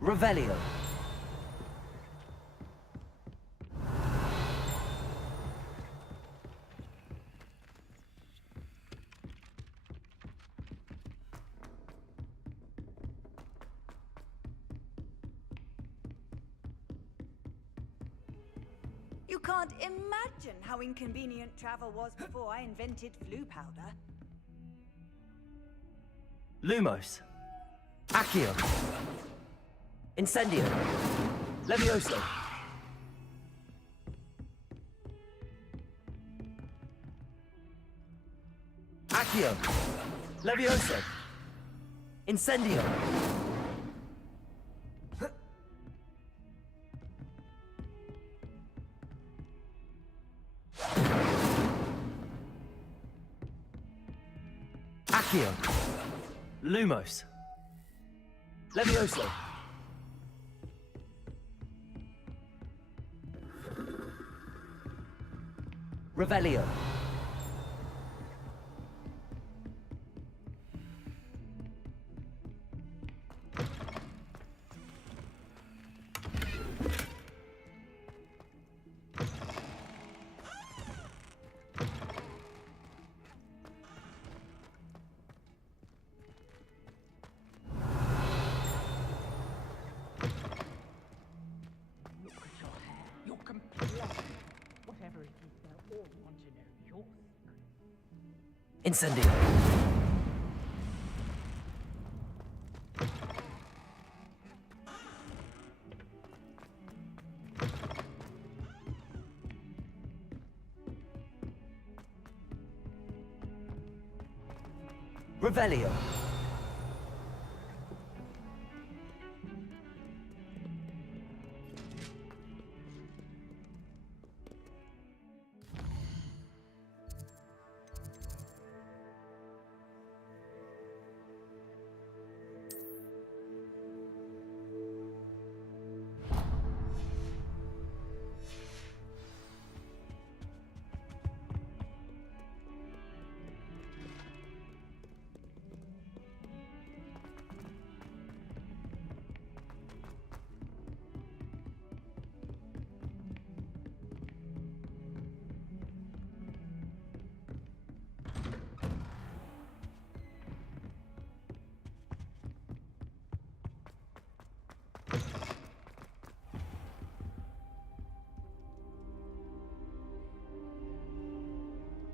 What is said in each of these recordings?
Revelio. You can't imagine how inconvenient travel was before I invented flu powder. Lumos. Accio. Incendio. Levioso. Accio. Levioso. Incendio. Accio. Lumos. Levioso. Revelio. Incendio. Revelio.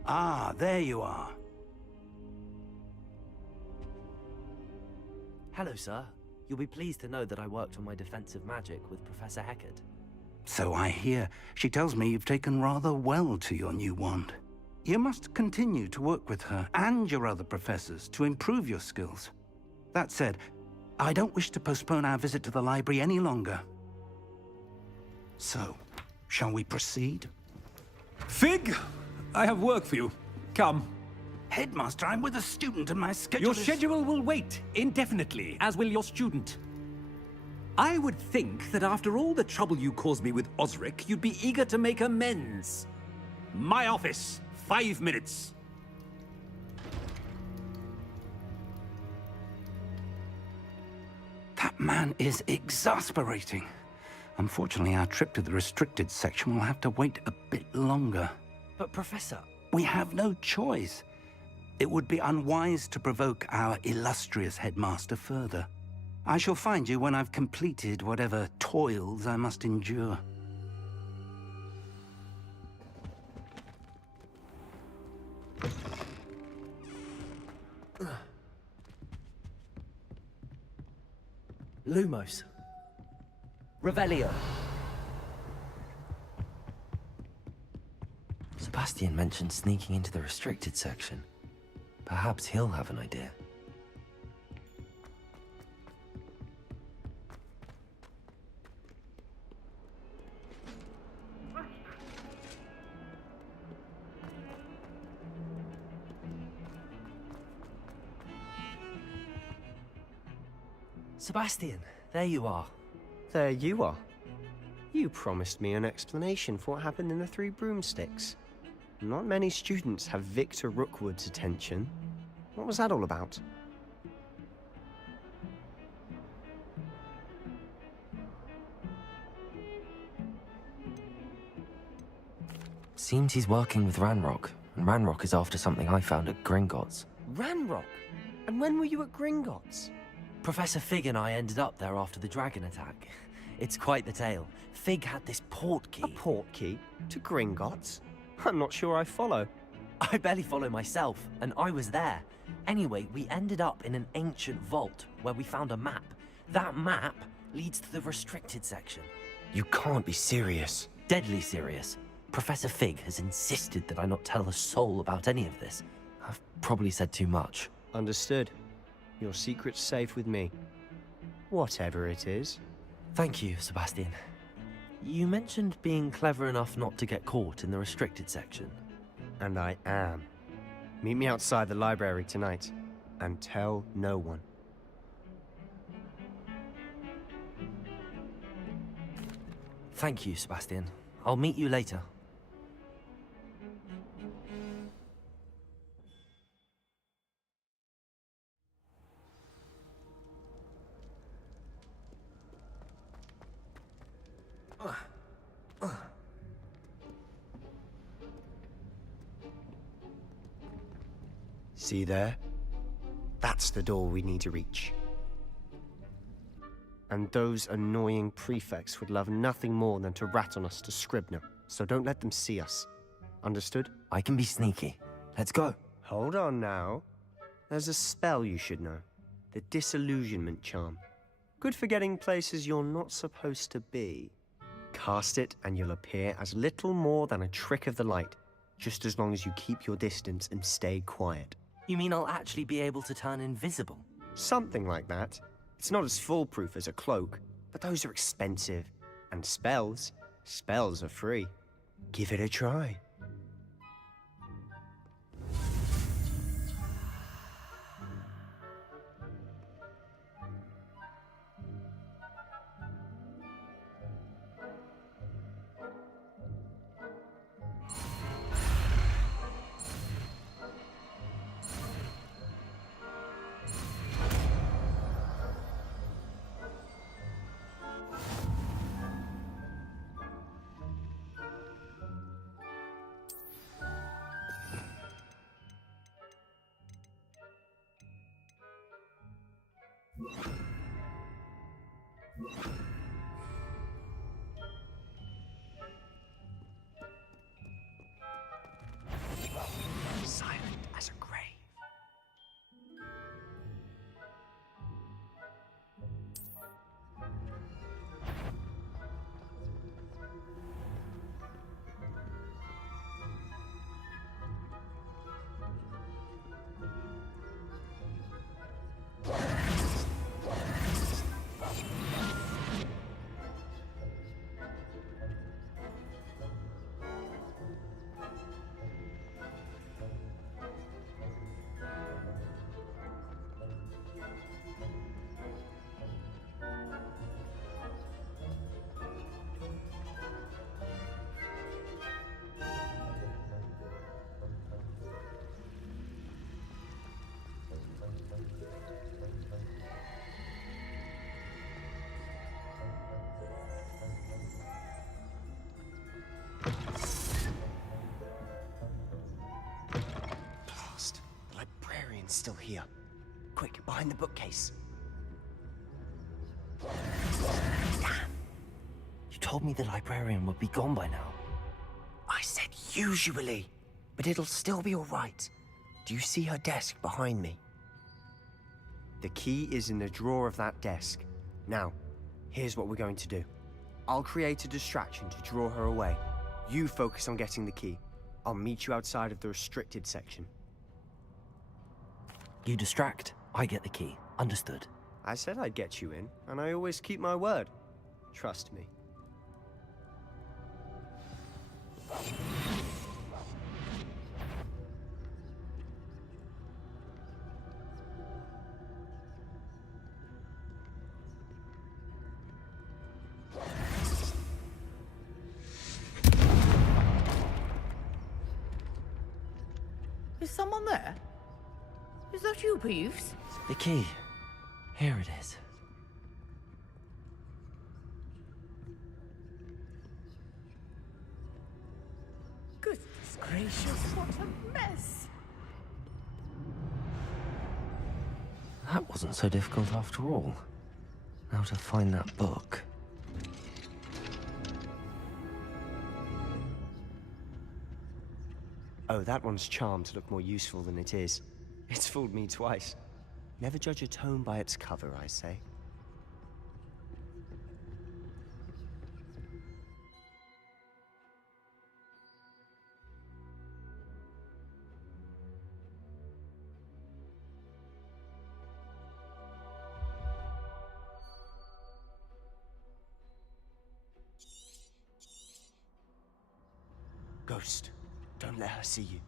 Ah, there you are. Hello, sir. You'll be pleased to know that I worked on my defensive magic with Professor Hecat. So I hear. She tells me you've taken rather well to your new wand. You must continue to work with her and your other professors to improve your skills. That said, I don't wish to postpone our visit to the library any longer. So, shall we proceed? Fig! I have work for you. Come. Headmaster, I'm with a student and my schedule Your is... schedule will wait indefinitely, as will your student. I would think that after all the trouble you caused me with Osric, you'd be eager to make amends. My office, 5 minutes. That man is exasperating. Unfortunately, our trip to the restricted section will have to wait a bit longer. But, Professor... We have no choice. It would be unwise to provoke our illustrious headmaster further. I shall find you when I've completed whatever toils I must endure. Lumos. Revelio. Sebastian mentioned sneaking into the restricted section. Perhaps he'll have an idea. Sebastian, there you are. There you are. You promised me an explanation for what happened in the Three Broomsticks. Not many students have Victor Rookwood's attention. What was that all about? Seems he's working with Ranrock, and Ranrock is after something I found at Gringotts. Ranrock? And when were you at Gringotts? Professor Fig and I ended up there after the dragon attack. It's quite the tale. Fig had this port key. A port key? To Gringotts? I'm not sure I follow. I barely follow myself, and I was there. Anyway, we ended up in an ancient vault where we found a map. That map leads to the restricted section. You can't be serious. Deadly serious. Professor Fig has insisted that I not tell a soul about any of this. I've probably said too much. Understood. Your secret's safe with me. Whatever it is. Thank you, Sebastian. You mentioned being clever enough not to get caught in the restricted section. And I am. Meet me outside the library tonight, and tell no one. Thank you, Sebastian. I'll meet you later. See there? That's the door we need to reach. And those annoying prefects would love nothing more than to rat on us to Scribner, so don't let them see us. Understood? I can be sneaky. Let's go. Hold on now. There's a spell you should know. The Disillusionment Charm. Good for getting places you're not supposed to be. Cast it and you'll appear as little more than a trick of the light, just as long as you keep your distance and stay quiet. You mean I'll actually be able to turn invisible? Something like that. It's not as foolproof as a cloak, but those are expensive. And spells are free. Give it a try. Silent as a grave. Blast. The librarian's still here. Quick, behind the bookcase. You told me the librarian would be gone by now. I said usually, but it'll still be all right. Do you see her desk behind me? The key is in the drawer of that desk. Now, here's what we're going to do. I'll create a distraction to draw her away. You focus on getting the key. I'll meet you outside of the restricted section. You distract, I get the key. Understood. I said I'd get you in, and I always keep my word. Trust me. someone there? Is that you, Peeves? The key. Here it is. Goodness gracious, what a mess! That wasn't so difficult after all. Now to find that book. Oh, that one's charmed to look more useful than it is. It's fooled me twice. Never judge a tome by its cover, I say. Ghost, don't let her see you.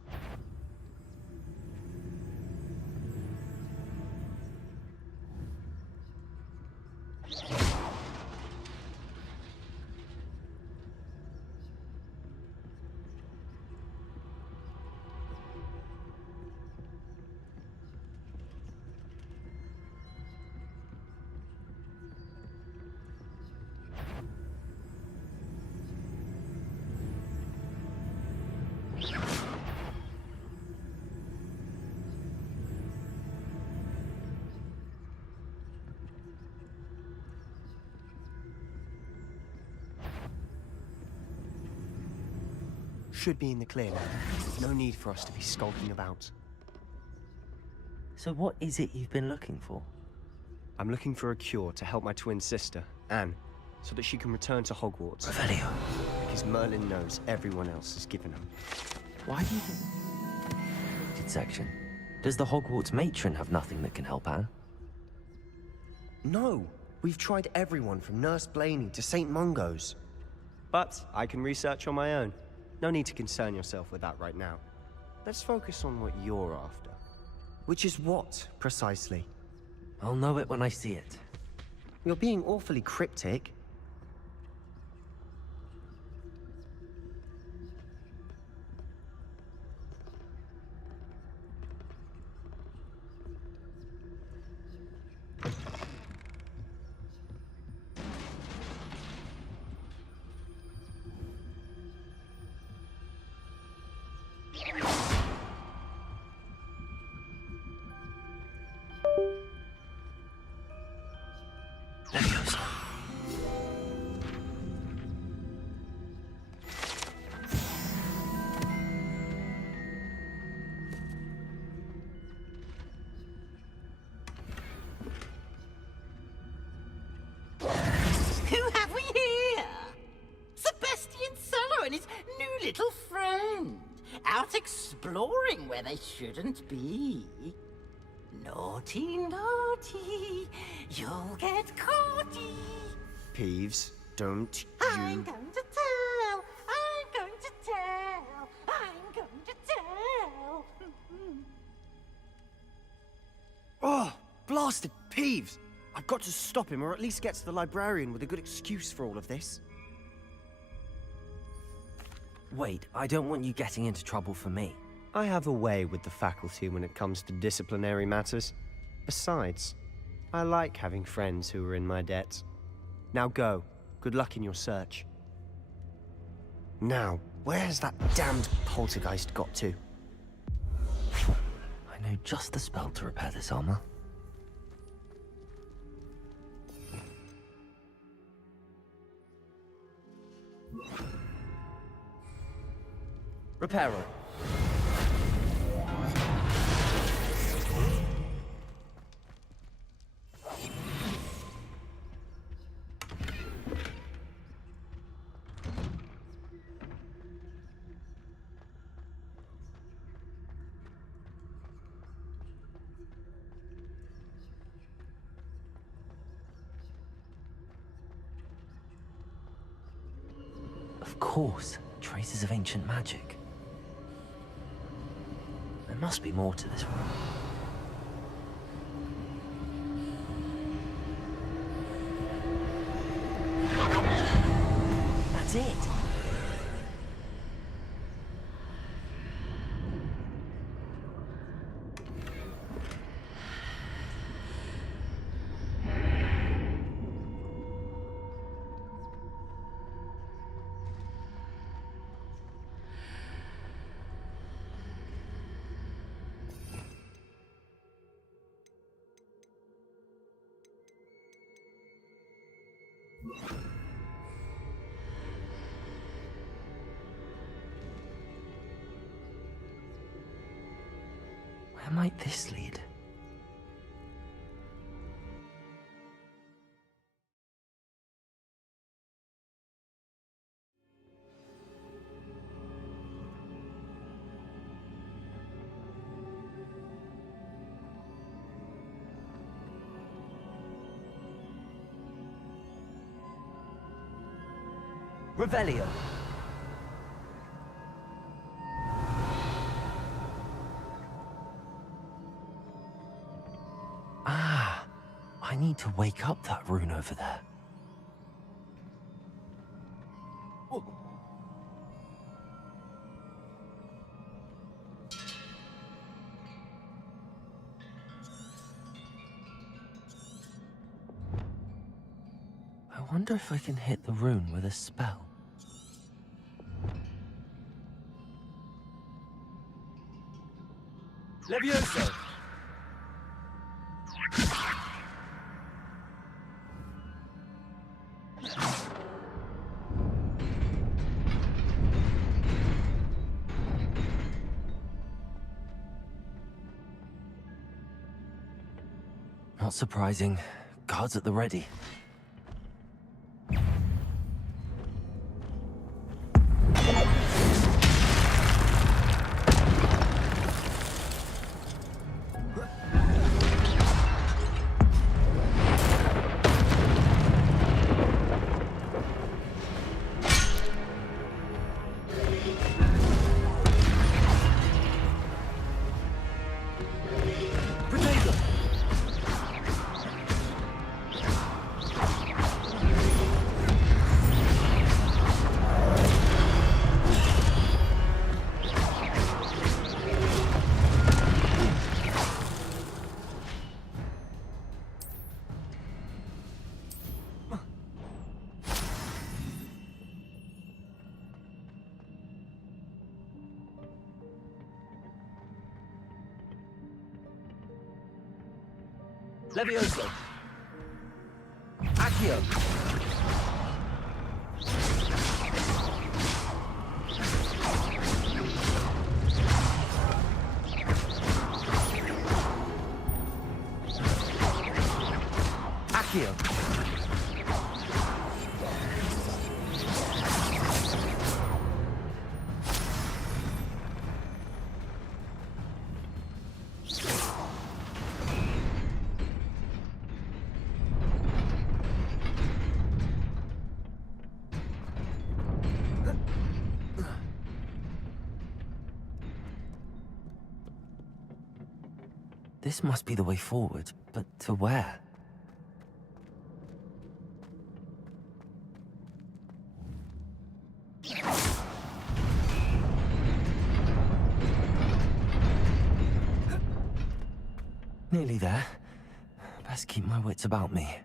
Should be in the clear now. No need for us to be skulking about. So what is it you've been looking for? I'm looking for a cure to help my twin sister, Anne, so that she can return to Hogwarts. Revelio. Because Merlin knows everyone else has given her. Why do you think... Section. Does the Hogwarts matron have nothing that can help Anne? No! We've tried everyone from Nurse Blaney to St. Mungo's. But I can research on my own. No need to concern yourself with that right now. Let's focus on what you're after. Which is what, precisely? I'll know it when I see it. You're being awfully cryptic. Who have we here? Sebastian Sallow and his new little friend, out exploring where they shouldn't be. Naughty, naughty, you'll get caughty. Peeves, don't I'm you... going to tell, I'm going to tell, I'm going to tell. Oh, blasted Peeves! I've got to stop him, or at least get to the librarian with a good excuse for all of this. Wait, I don't want you getting into trouble for me. I have a way with the faculty when it comes to disciplinary matters. Besides, I like having friends who are in my debt. Now go. Good luck in your search. Now, where's that damned poltergeist got to? I know just the spell to repair this armor. Repairer. Of course, traces of ancient magic. There must be more to this room. That's it! might this lead? Revelio. Ah, I need to wake up that rune over there. I wonder if I can hit the rune with a spell. Levioso! Not surprising. Guards at the ready. Levioso! Accio! Accio! This must be the way forward, but to where? Nearly there. Best keep my wits about me.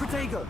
Protego!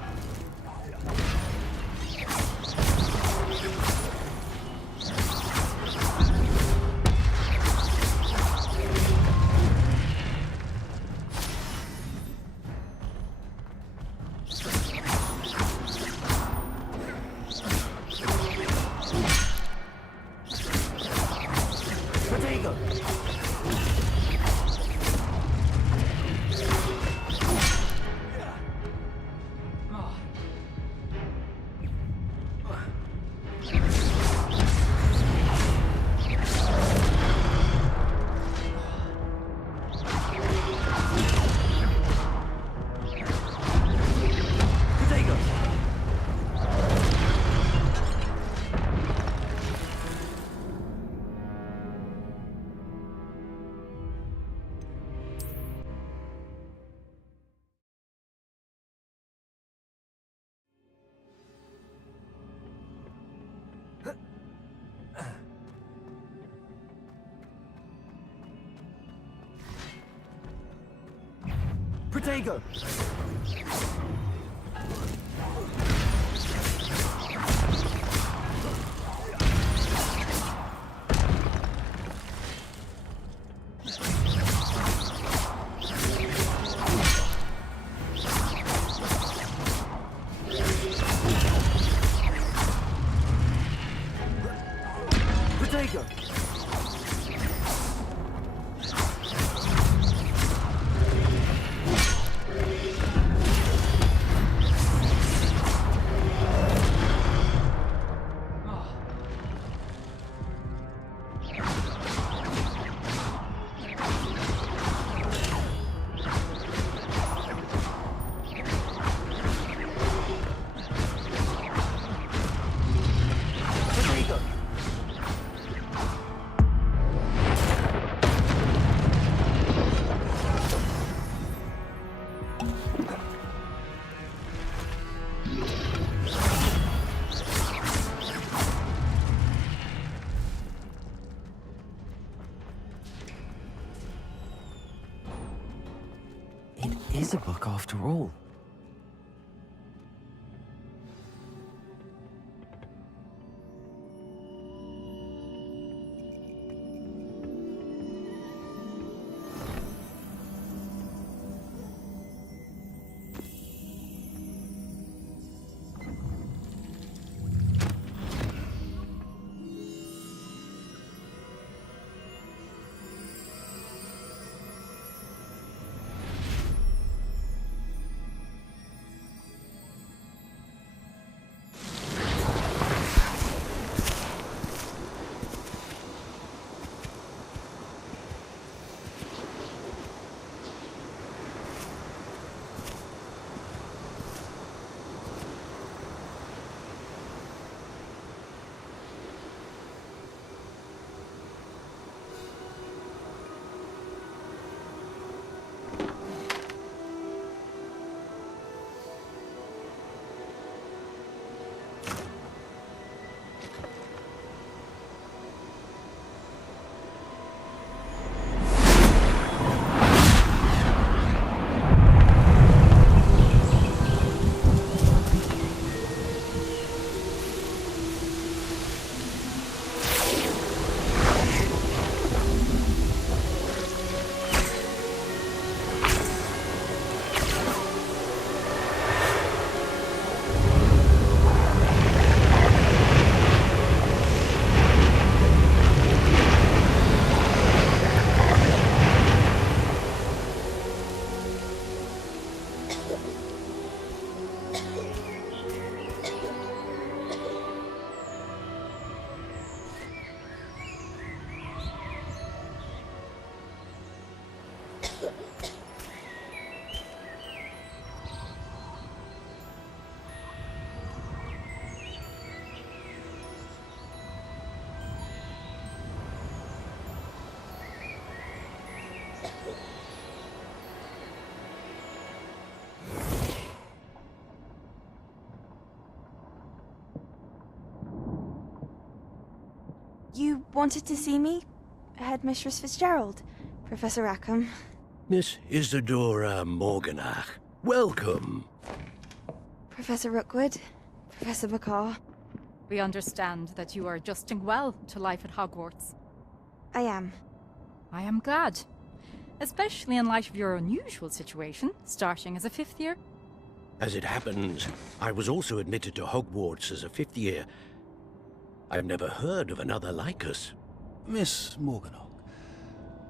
Protego! Protego! It is a book after all. You wanted to see me? Headmistress Fitzgerald, Professor Rackham. Miss Isadora Morganach, welcome. Professor Rookwood, Professor Bakar. We understand that you are adjusting well to life at Hogwarts. I am. I am glad. Especially in light of your unusual situation, starting as a 5th year. As it happens, I was also admitted to Hogwarts as a 5th year. I've never heard of another like us. Miss Morganach,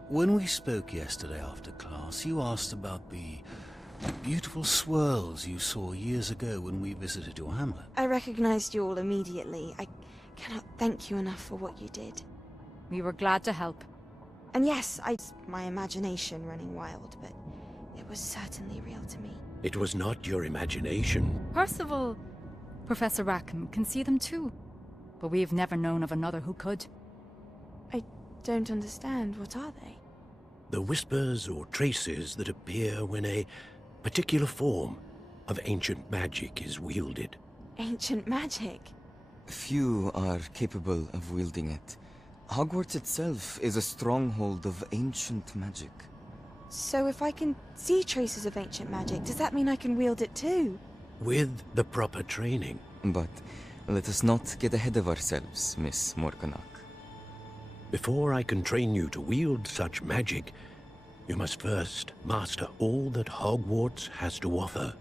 when we spoke yesterday after class, you asked about the beautiful swirls you saw years ago when we visited your hamlet. I recognized you all immediately. I cannot thank you enough for what you did. We were glad to help. And yes, my imagination running wild, but it was certainly real to me. It was not your imagination. Percival, Professor Rackham can see them too. But we've never known of another who could. I don't understand. What are they? The whispers or traces that appear when a particular form of ancient magic is wielded. Ancient magic? Few are capable of wielding it. Hogwarts itself is a stronghold of ancient magic. So if I can see traces of ancient magic, does that mean I can wield it too? With the proper training. But let us not get ahead of ourselves, Miss Morganach. Before I can train you to wield such magic, you must first master all that Hogwarts has to offer.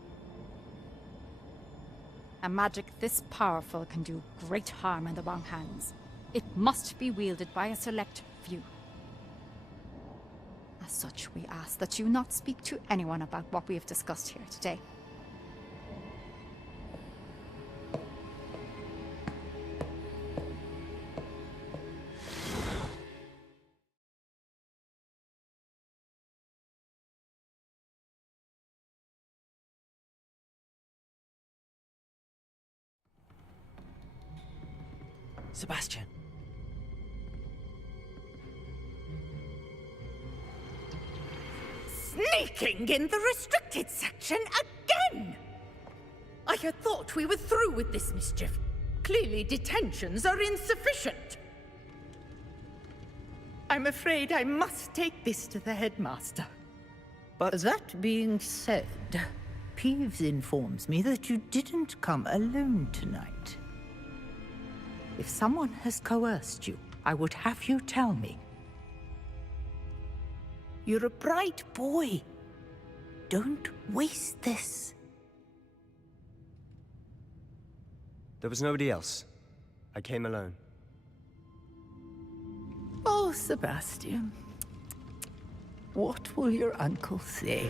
A magic this powerful can do great harm in the wrong hands. It must be wielded by a select few. As such, we ask that you not speak to anyone about what we have discussed here today. Sebastian. Sneaking in the restricted section again! I had thought we were through with this mischief. Clearly detentions are insufficient. I'm afraid I must take this to the headmaster. But that being said, Peeves informs me that you didn't come alone tonight. If someone has coerced you, I would have you tell me. You're a bright boy. Don't waste this. There was nobody else. I came alone. Oh, Sebastian. What will your uncle say?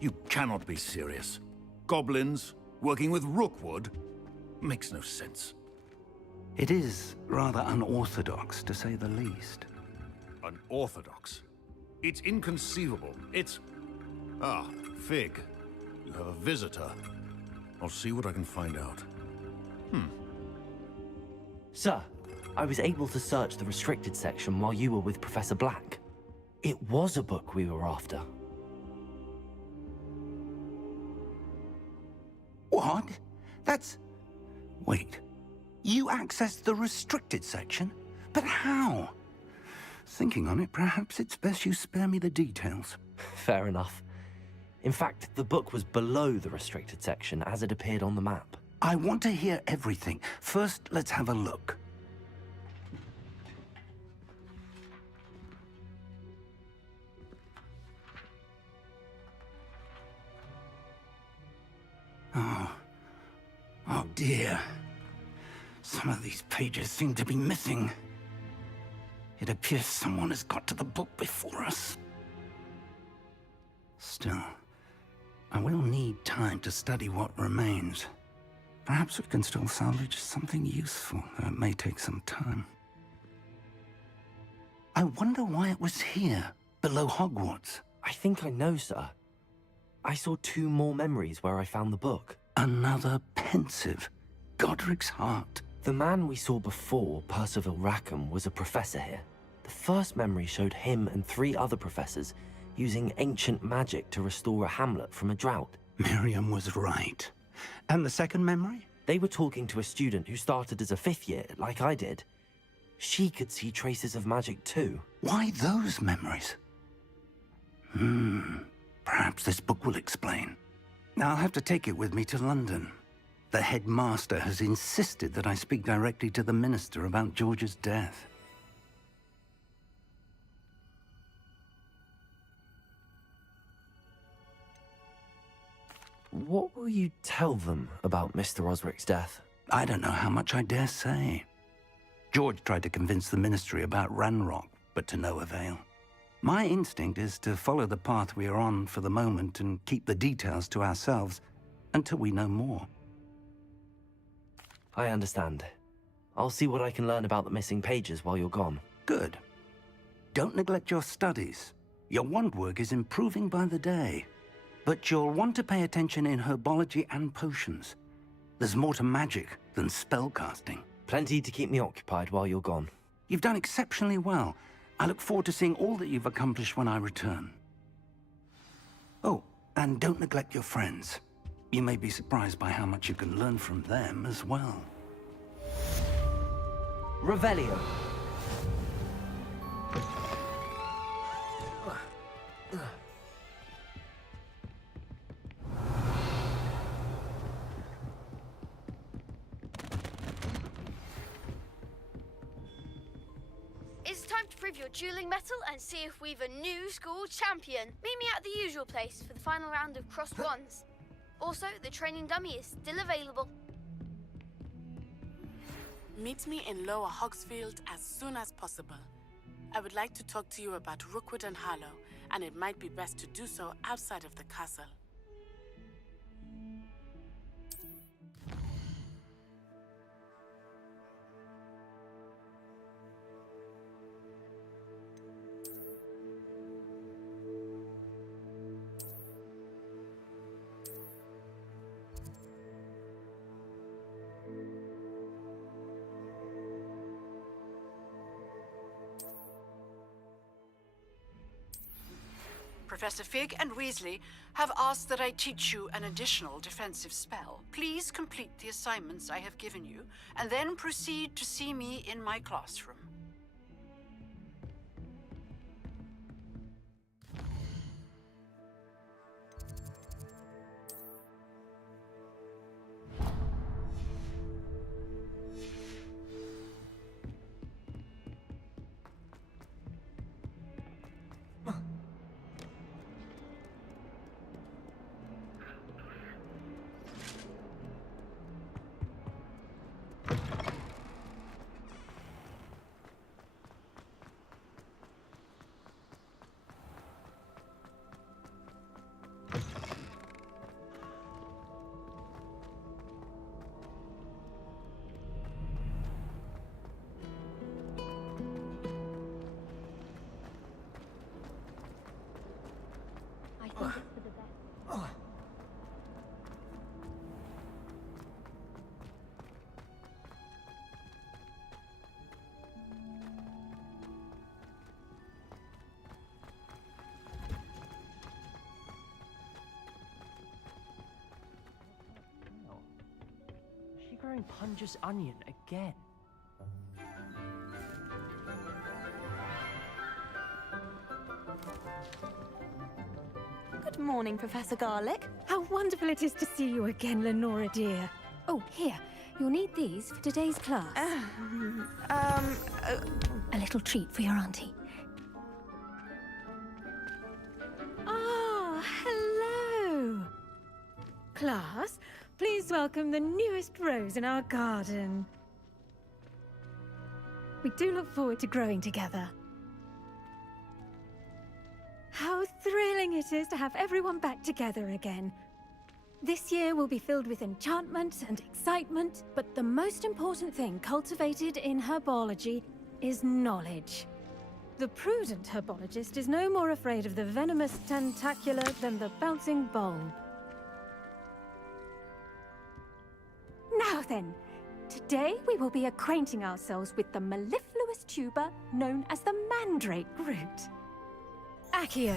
You cannot be serious. Goblins working with Rookwood makes no sense. It is rather unorthodox, to say the least. Unorthodox? It's inconceivable. It's... Ah, Fig. You have a visitor. I'll see what I can find out. Sir, I was able to search the restricted section while you were with Professor Black. It was a book we were after. What? That's... Wait. You accessed the restricted section? But how? Thinking on it, perhaps it's best you spare me the details. Fair enough. In fact, the book was below the restricted section as it appeared on the map. I want to hear everything. First, let's have a look. Oh dear. Some of these pages seem to be missing. It appears someone has got to the book before us. Still, I will need time to study what remains. Perhaps we can still salvage something useful, though it may take some time. I wonder why it was here, below Hogwarts. I think I know, sir. I saw 2 more memories where I found the book. Another pensive. Godric's heart. The man we saw before, Percival Rackham, was a professor here. The first memory showed him and 3 other professors using ancient magic to restore a hamlet from a drought. Miriam was right. And the second memory? They were talking to a student who started as a 5th year, like I did. She could see traces of magic too. Why those memories? Perhaps this book will explain. I'll have to take it with me to London. The headmaster has insisted that I speak directly to the minister about George's death. What will you tell them about Mr. Osric's death? I don't know how much I dare say. George tried to convince the ministry about Ranrock, but to no avail. My instinct is to follow the path we are on for the moment and keep the details to ourselves until we know more. I understand. I'll see what I can learn about the missing pages while you're gone. Good. Don't neglect your studies. Your wand work is improving by the day. But you'll want to pay attention in herbology and potions. There's more to magic than spellcasting. Plenty to keep me occupied while you're gone. You've done exceptionally well. I look forward to seeing all that you've accomplished when I return. Oh, and don't neglect your friends. You may be surprised by how much you can learn from them as well. Revelio. It's time to prove your dueling mettle and see if we've a new school champion. Meet me at the usual place for the final round of crossed wands. Also, the training dummy is still available. Meet me in Lower Hogsfield as soon as possible. I would like to talk to you about Rookwood and Harlow, and it might be best to do so outside of the castle. Professor Fig and Weasley have asked that I teach you an additional defensive spell. Please complete the assignments I have given you, and then proceed to see me in my classroom. Growing Punja's onion again. Good morning, Professor Garlick. How wonderful it is to see you again, Lenora dear. Oh, here. You'll need these for today's class. A little treat for your auntie. Ah, hello. Class, please welcome the newest rose in our garden. We do look forward to growing together. How thrilling it is to have everyone back together again. This year will be filled with enchantment and excitement, but the most important thing cultivated in herbology is knowledge. The prudent herbologist is no more afraid of the venomous tentacular than the bouncing bulb. Now then, today we will be acquainting ourselves with the mellifluous tuber known as the mandrake root. Accio.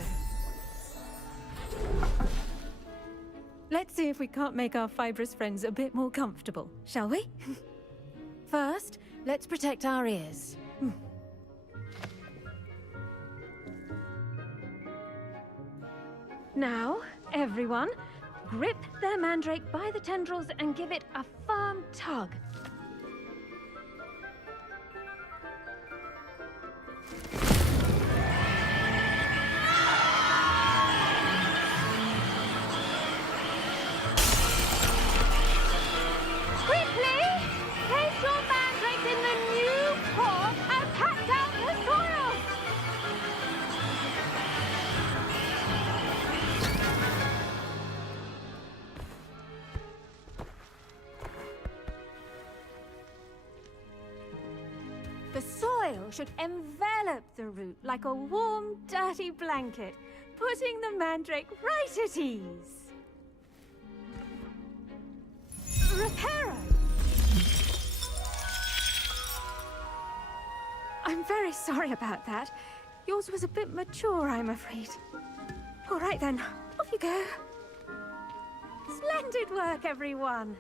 Let's see if we can't make our fibrous friends a bit more comfortable, shall we? First, let's protect our ears. Now, everyone, grip their mandrake by the tendrils and give it a firm tug. Quickly, place your mandrakes in the new pot and pat down the soil. The soil should envelop the root like a warm, dirty blanket, putting the mandrake right at ease. Reparo! I'm very sorry about that. Yours was a bit mature, I'm afraid. All right then, off you go. Splendid work, everyone!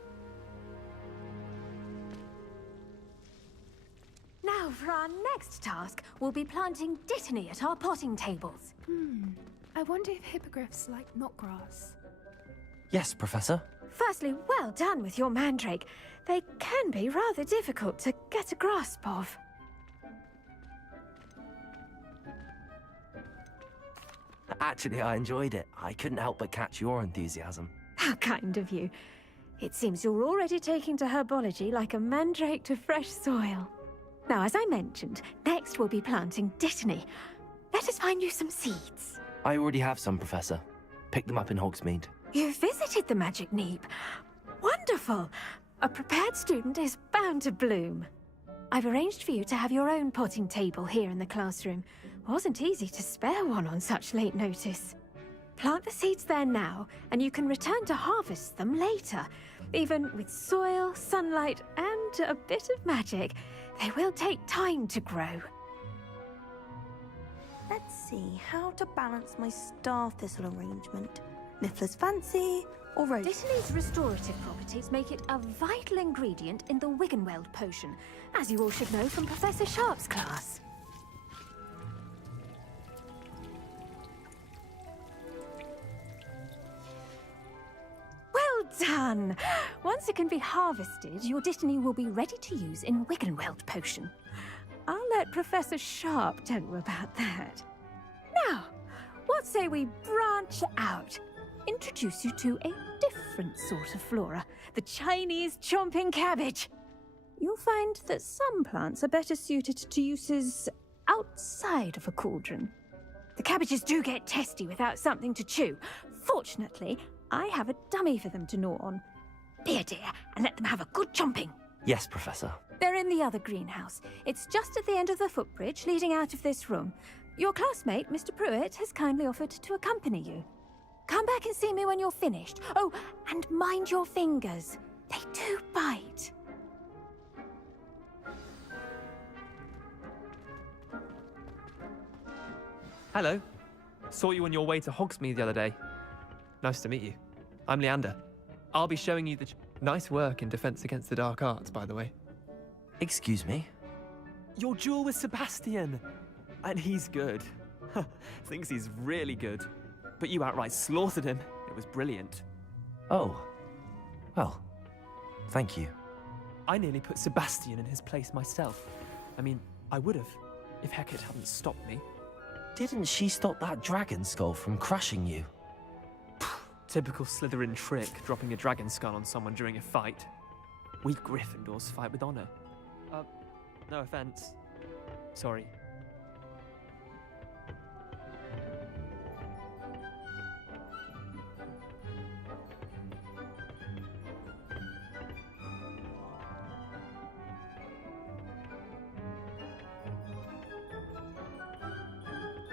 Now, for our next task, we'll be planting dittany at our potting tables. I wonder if hippogriffs like knotgrass. Yes, Professor. Firstly, well done with your mandrake. They can be rather difficult to get a grasp of. Actually, I enjoyed it. I couldn't help but catch your enthusiasm. How kind of you. It seems you're already taking to herbology like a mandrake to fresh soil. Now, as I mentioned, next we'll be planting dittany. Let us find you some seeds. I already have some, Professor. Picked them up in Hogsmeade. You visited the Magic Neep. Wonderful! A prepared student is bound to bloom. I've arranged for you to have your own potting table here in the classroom. Wasn't easy to spare one on such late notice. Plant the seeds there now, and you can return to harvest them later. Even with soil, sunlight, and a bit of magic, they will take time to grow. Let's see how to balance my star thistle arrangement. Niffler's fancy or rose? Dittany's restorative properties make it a vital ingredient in the Wiggenweld potion, as you all should know from Professor Sharp's class. Well done! Once it can be harvested, your dittany will be ready to use in Wiggenweld potion. I'll let Professor Sharp tell you about that. Now, what say we branch out? Introduce you to a different sort of flora, the Chinese chomping cabbage. You'll find that some plants are better suited to uses outside of a cauldron. The cabbages do get testy without something to chew. Fortunately, I have a dummy for them to gnaw on. Be a dear and let them have a good chomping. Yes, Professor. They're in the other greenhouse. It's just at the end of the footbridge leading out of this room. Your classmate, Mr. Pruitt, has kindly offered to accompany you. Come back and see me when you're finished. Oh, and mind your fingers. They do bite. Hello. Saw you on your way to Hogsmeade the other day. Nice to meet you. I'm Leander. I'll be showing you the... Nice work in Defense Against the Dark Arts, by the way. Excuse me? Your duel with Sebastian! And he's good. Thinks he's really good. But you outright slaughtered him. It was brilliant. Oh. Well, thank you. I nearly put Sebastian in his place myself. I mean, I would have, if Hecate hadn't stopped me. Didn't she stop that dragon skull from crushing you? Typical Slytherin trick, dropping a dragon skull on someone during a fight. We Gryffindors fight with honor. No offense. Sorry.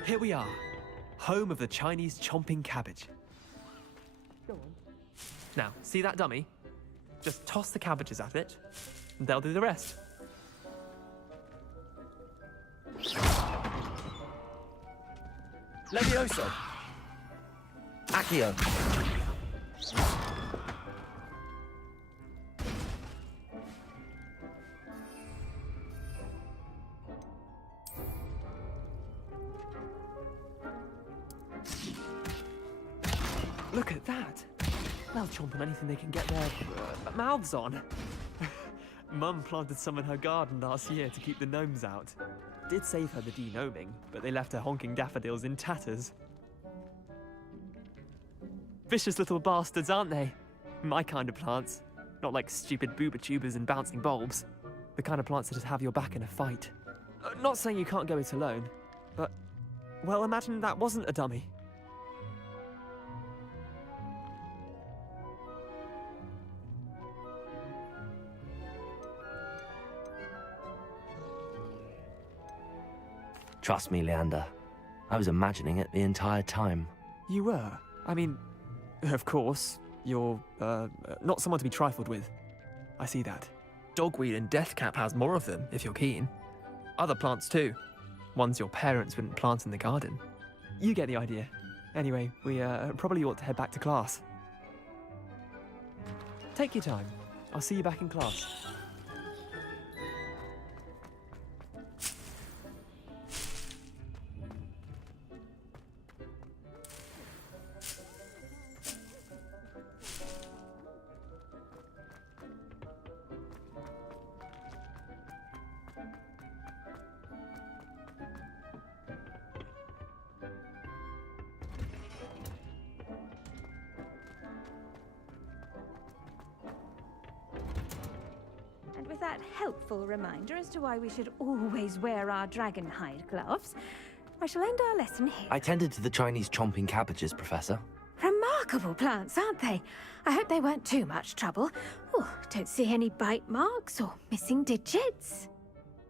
Here we are, home of the Chinese chomping cabbage. Go on. Now, see that dummy? Just toss the cabbages at it, and they'll do the rest. Levioso. Accio. Look at that. They'll chomp on anything they can get their mouths on. Mum planted some in her garden last year to keep the gnomes out. Did save her the de-gnoming, but they left her honking daffodils in tatters. Vicious little bastards, aren't they? My kind of plants. Not like stupid booba tubers and bouncing bulbs. The kind of plants that just have your back in a fight. Not saying you can't go it alone, but, well, imagine that wasn't a dummy. Trust me, Leander. I was imagining it the entire time. You were? I mean, of course, you're, not someone to be trifled with. I see that. Dogweed and deathcap has more of them, if you're keen. Other plants too. Ones your parents wouldn't plant in the garden. You get the idea. Anyway, we probably ought to head back to class. Take your time. I'll see you back in class. With that helpful reminder as to why we should always wear our dragon hide gloves, I shall end our lesson here. I tended to the Chinese chomping cabbages, Professor. Remarkable plants, aren't they? I hope they weren't too much trouble. Oh, don't see any bite marks or missing digits.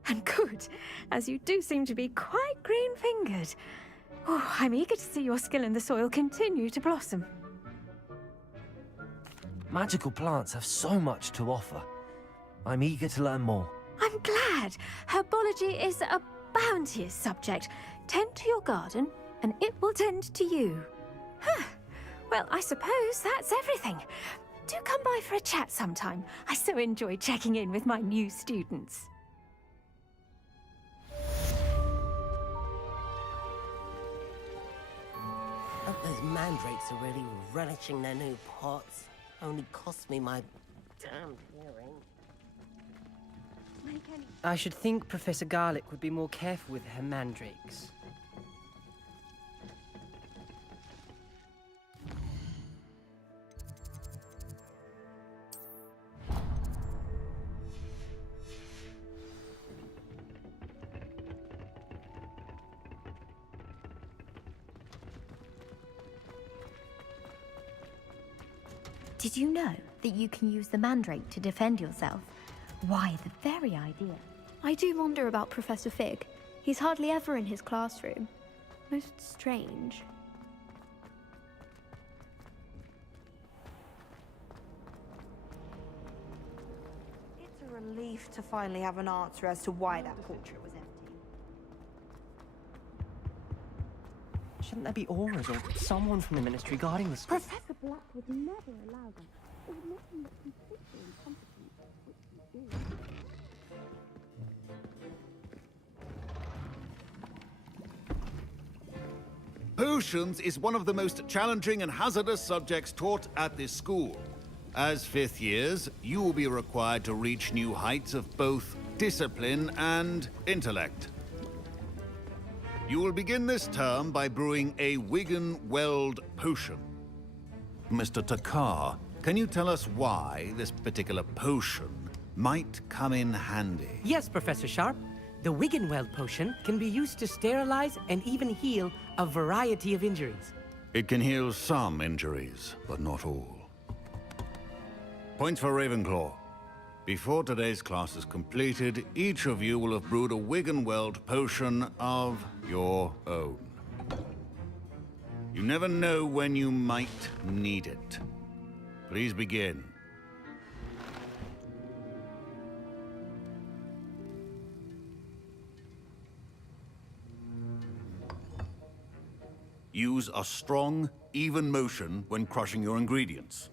And good, as you do seem to be quite green-fingered. Oh, I'm eager to see your skill in the soil continue to blossom. Magical plants have so much to offer. I'm eager to learn more. I'm glad. Herbology is a bounteous subject. Tend to your garden, and it will tend to you. Huh. Well, I suppose that's everything. Do come by for a chat sometime. I so enjoy checking in with my new students. Those mandrakes are really relishing their new pots. Only cost me my damned hearing. I should think Professor Garlick would be more careful with her mandrakes. Did you know that you can use the mandrake to defend yourself? Why, the very idea. I do wonder about Professor Fig. He's hardly ever in his classroom. Most strange. It's a relief to finally have an answer as to why that portrait was empty. Shouldn't there be auras or someone from the ministry guarding the school? Professor Black would never allow that. It would make him look completely incompetent, which he is. Potions is one of the most challenging and hazardous subjects taught at this school. As fifth years, you will be required to reach new heights of both discipline and intellect. You will begin this term by brewing a Wigan-Weld potion. Mr. Takar, can you tell us why this particular potion might come in handy? Yes, Professor Sharp. The Wigan-Weld potion can be used to sterilize and even heal a variety of injuries. It can heal some injuries, but not all. Point for Ravenclaw. Before today's class is completed, each of you will have brewed a Wigan-Weld potion of your own. You never know when you might need it. Please begin. Use a strong, even motion when crushing your ingredients.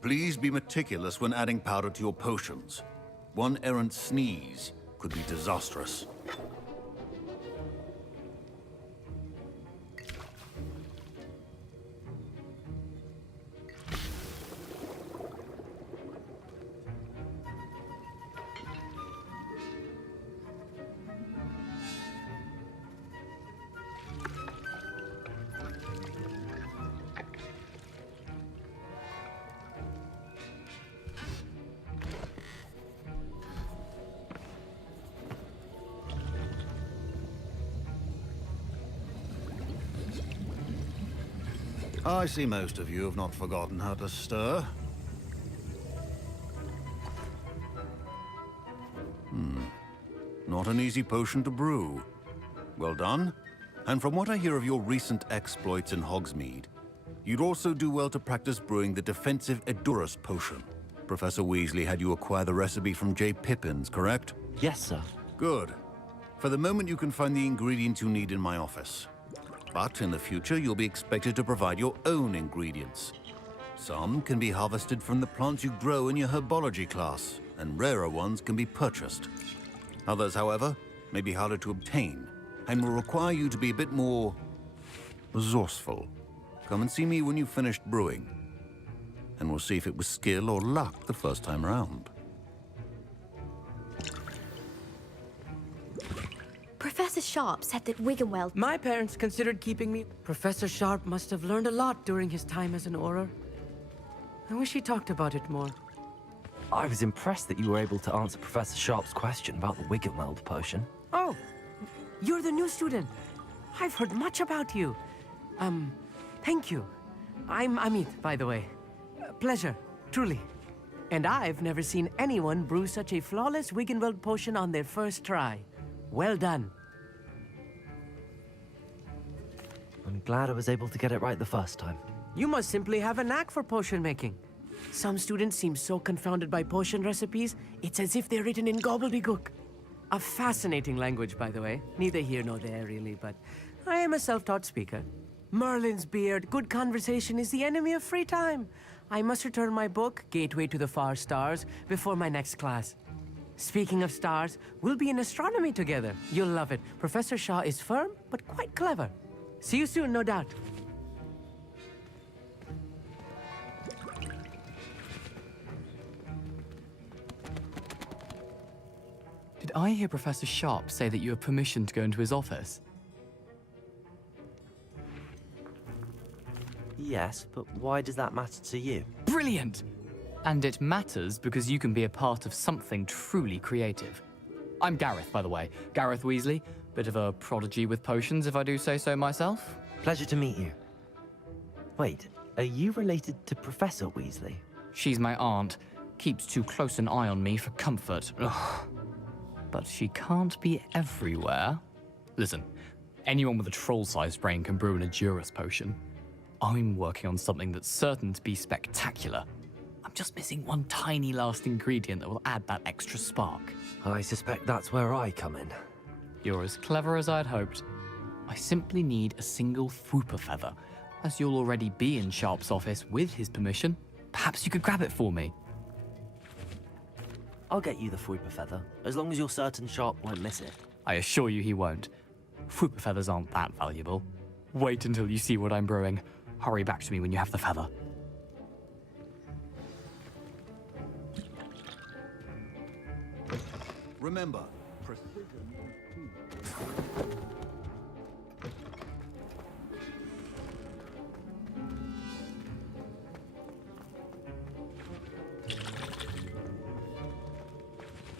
Please be meticulous when adding powder to your potions. One errant sneeze could be disastrous. I see most of you have not forgotten how to stir. Not an easy potion to brew. Well done. And from what I hear of your recent exploits in Hogsmeade, you'd also do well to practice brewing the defensive Edurus potion. Professor Weasley had you acquire the recipe from J. Pippin's, correct? Yes, sir. Good. For the moment, you can find the ingredients you need in my office. But in the future, you'll be expected to provide your own ingredients. Some can be harvested from the plants you grow in your herbology class, and rarer ones can be purchased. Others, however, may be harder to obtain, and will require you to be a bit more resourceful. Come and see me when you've finished brewing, and we'll see if it was skill or luck the first time around. Professor Sharp said that Wiggenweld... My parents considered keeping me. Professor Sharp must have learned a lot during his time as an Auror. I wish he talked about it more. I was impressed that you were able to answer Professor Sharp's question about the Wiggenweld potion. Oh, you're the new student. I've heard much about you. Thank you. I'm Amit, by the way. Pleasure, truly. And I've never seen anyone brew such a flawless Wiggenweld potion on their first try. Well done. I'm glad I was able to get it right the first time. You must simply have a knack for potion making. Some students seem so confounded by potion recipes, it's as if they're written in gobbledygook. A fascinating language, by the way. Neither here nor there, really, but I am a self-taught speaker. Merlin's beard, good conversation is the enemy of free time. I must return my book, Gateway to the Far Stars, before my next class. Speaking of stars, we'll be in astronomy together. You'll love it. Professor Shaw is firm, but quite clever. See you soon, no doubt. Did I hear Professor Sharp say that you have permission to go into his office? Yes, but why does that matter to you? Brilliant! And it matters because you can be a part of something truly creative. I'm Gareth, by the way. Gareth Weasley. Bit of a prodigy with potions, if I do say so myself. Pleasure to meet you. Wait, are you related to Professor Weasley? She's my aunt. Keeps too close an eye on me for comfort. Ugh. But she can't be everywhere. Listen, anyone with a troll-sized brain can brew an Edurus potion. I'm working on something that's certain to be spectacular. I'm just missing one tiny last ingredient that will add that extra spark. I suspect that's where I come in. You're as clever as I'd hoped. I simply need a single Fwooper feather. As you'll already be in Sharp's office with his permission, perhaps you could grab it for me. I'll get you the Fwooper feather, as long as you're certain Sharp won't miss it. I assure you he won't. Fwooper feathers aren't that valuable. Wait until you see what I'm brewing. Hurry back to me when you have the feather. Remember, precision.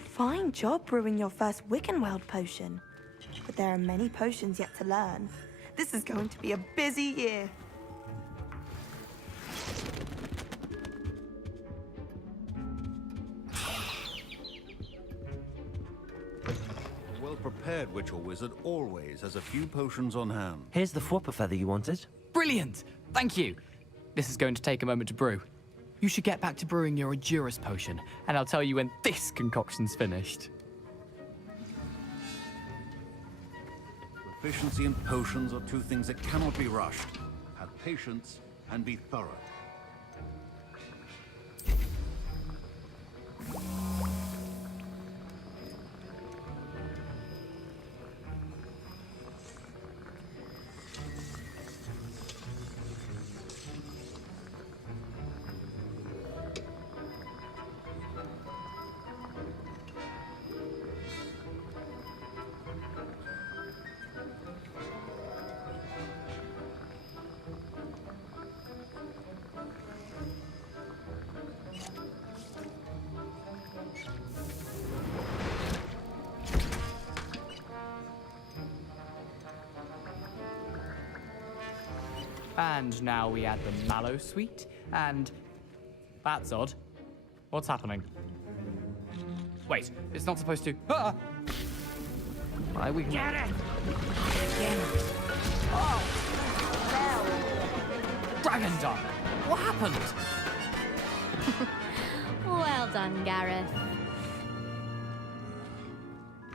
Fine job brewing your first Wiggenweld potion. But there are many potions yet to learn. This is going to be a busy year. A well-prepared prepared witch or wizard always has a few potions on hand. Here's the flopper feather you wanted. Brilliant! Thank you! This is going to take a moment to brew. You should get back to brewing your Adurus potion, and I'll tell you when this concoction's finished. Proficiency and potions are two things that cannot be rushed. Have patience and be thorough. And now we add the mallow sweet, and... That's odd. What's happening? Wait, it's not supposed to... Ah! Why we... Get it! Oh! Dragon Dog! What happened? Well done, Gareth.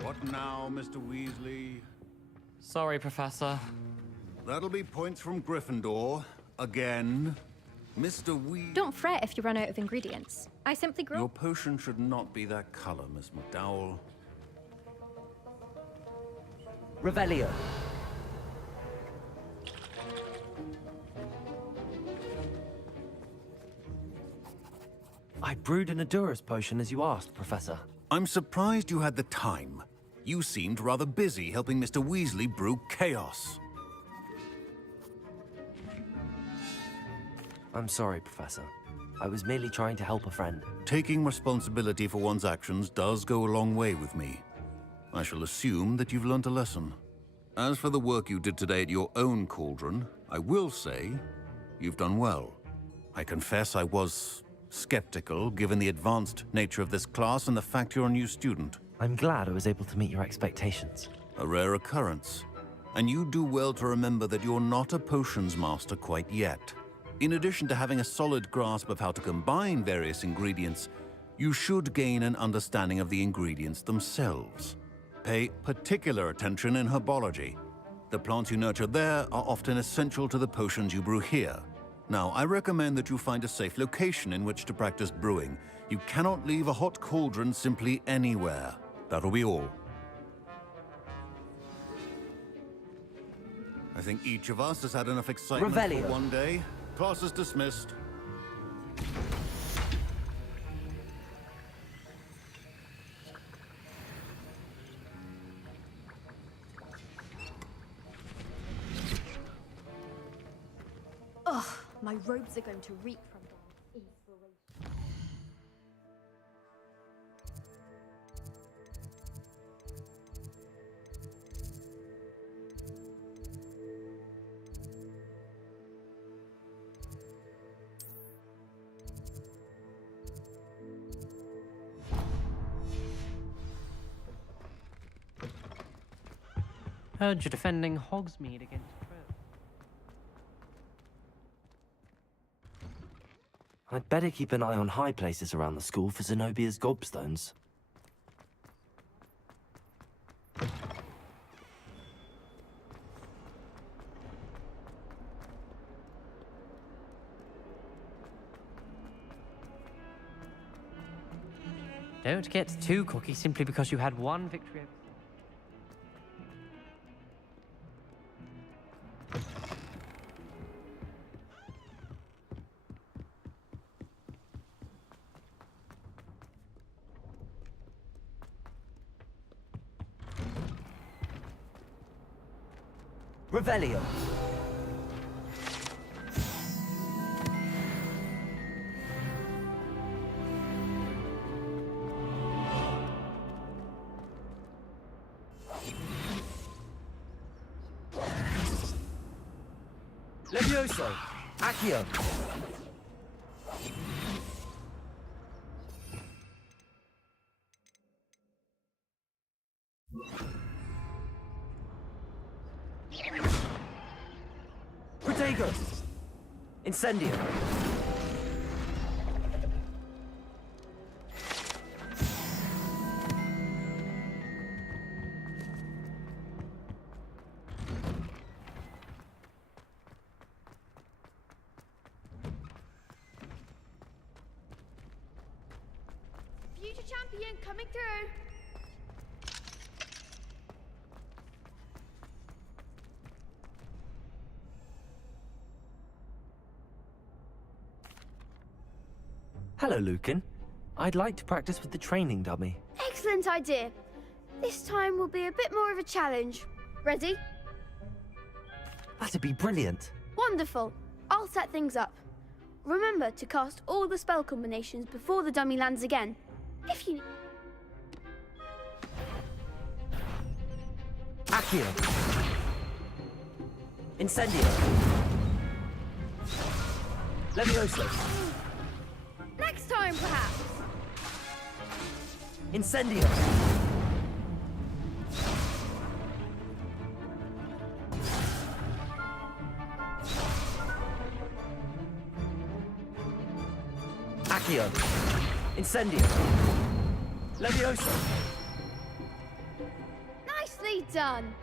What now, Mr. Weasley? Sorry, Professor. That'll be points from Gryffindor. Again. Mr. Weasley... Don't fret if you run out of ingredients. I simply grow... Your potion should not be that color, Miss McDowell. Revelio. I brewed an Adurus potion as you asked, Professor. I'm surprised you had the time. You seemed rather busy helping Mr. Weasley brew chaos. I'm sorry, Professor. I was merely trying to help a friend. Taking responsibility for one's actions does go a long way with me. I shall assume that you've learnt a lesson. As for the work you did today at your own cauldron, I will say you've done well. I confess I was skeptical, given the advanced nature of this class and the fact you're a new student. I'm glad I was able to meet your expectations. A rare occurrence. And you do well to remember that you're not a potions master quite yet. In addition to having a solid grasp of how to combine various ingredients, you should gain an understanding of the ingredients themselves. Pay particular attention in herbology. The plants you nurture there are often essential to the potions you brew here. Now, I recommend that you find a safe location in which to practice brewing. You cannot leave a hot cauldron simply anywhere. That'll be all. I think each of us has had enough excitement Revelio. for one day. Class is dismissed. Ugh, my robes are going to reek from their inspiration. Heard you're defending Hogsmeade against Crow. I'd better keep an eye on high places around the school for Zenobia's gobstones. Don't get too cocky simply because you had one victory. Revelio. Levioso. Accio. Fuego! Incendio! Future champion coming through. Hello, Lucan. I'd like to practice with the training dummy. Excellent idea. This time will be a bit more of a challenge. Ready? That'd be brilliant. Wonderful. I'll set things up. Remember to cast all the spell combinations before the dummy lands again. If you... Accio! Incendio! Levioso! Next time, perhaps. Incendio! Accio! Incendio! Levioso! Nicely done.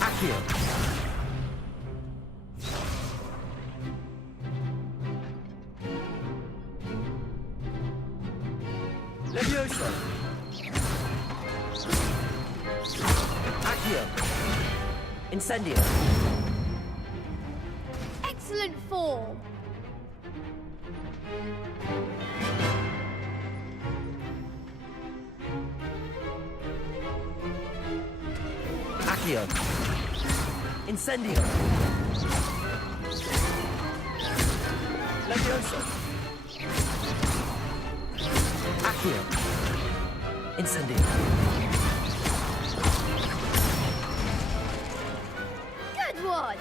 Accio! Levioso! Accio! Incendio! Excellent form. Accio! Incendio! Levioso! Accio! Incendio! Good one.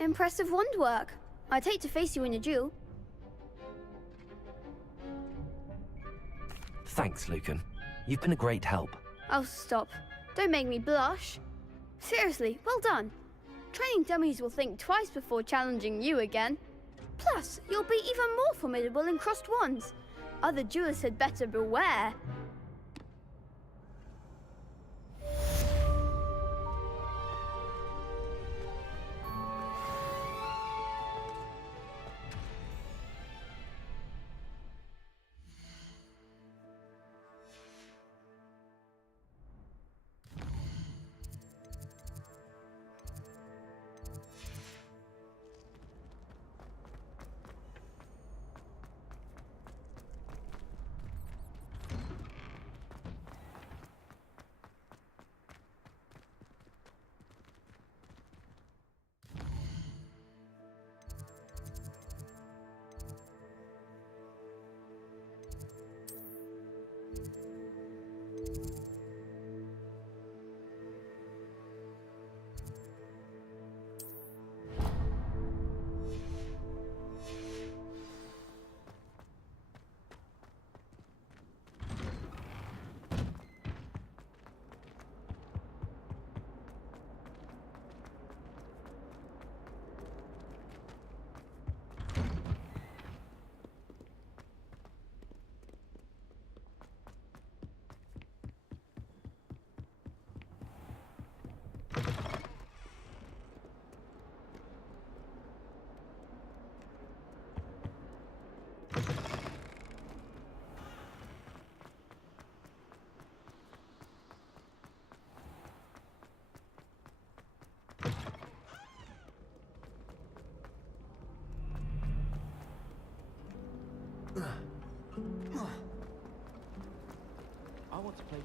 Impressive wand work. I'd hate to face you in a duel. Thanks, Lucan. You've been a great help. Oh, stop. Don't make me blush. Seriously, well done. Training dummies will think twice before challenging you again. Plus, you'll be even more formidable in crossed wands. Other duelists had better beware. I want to play.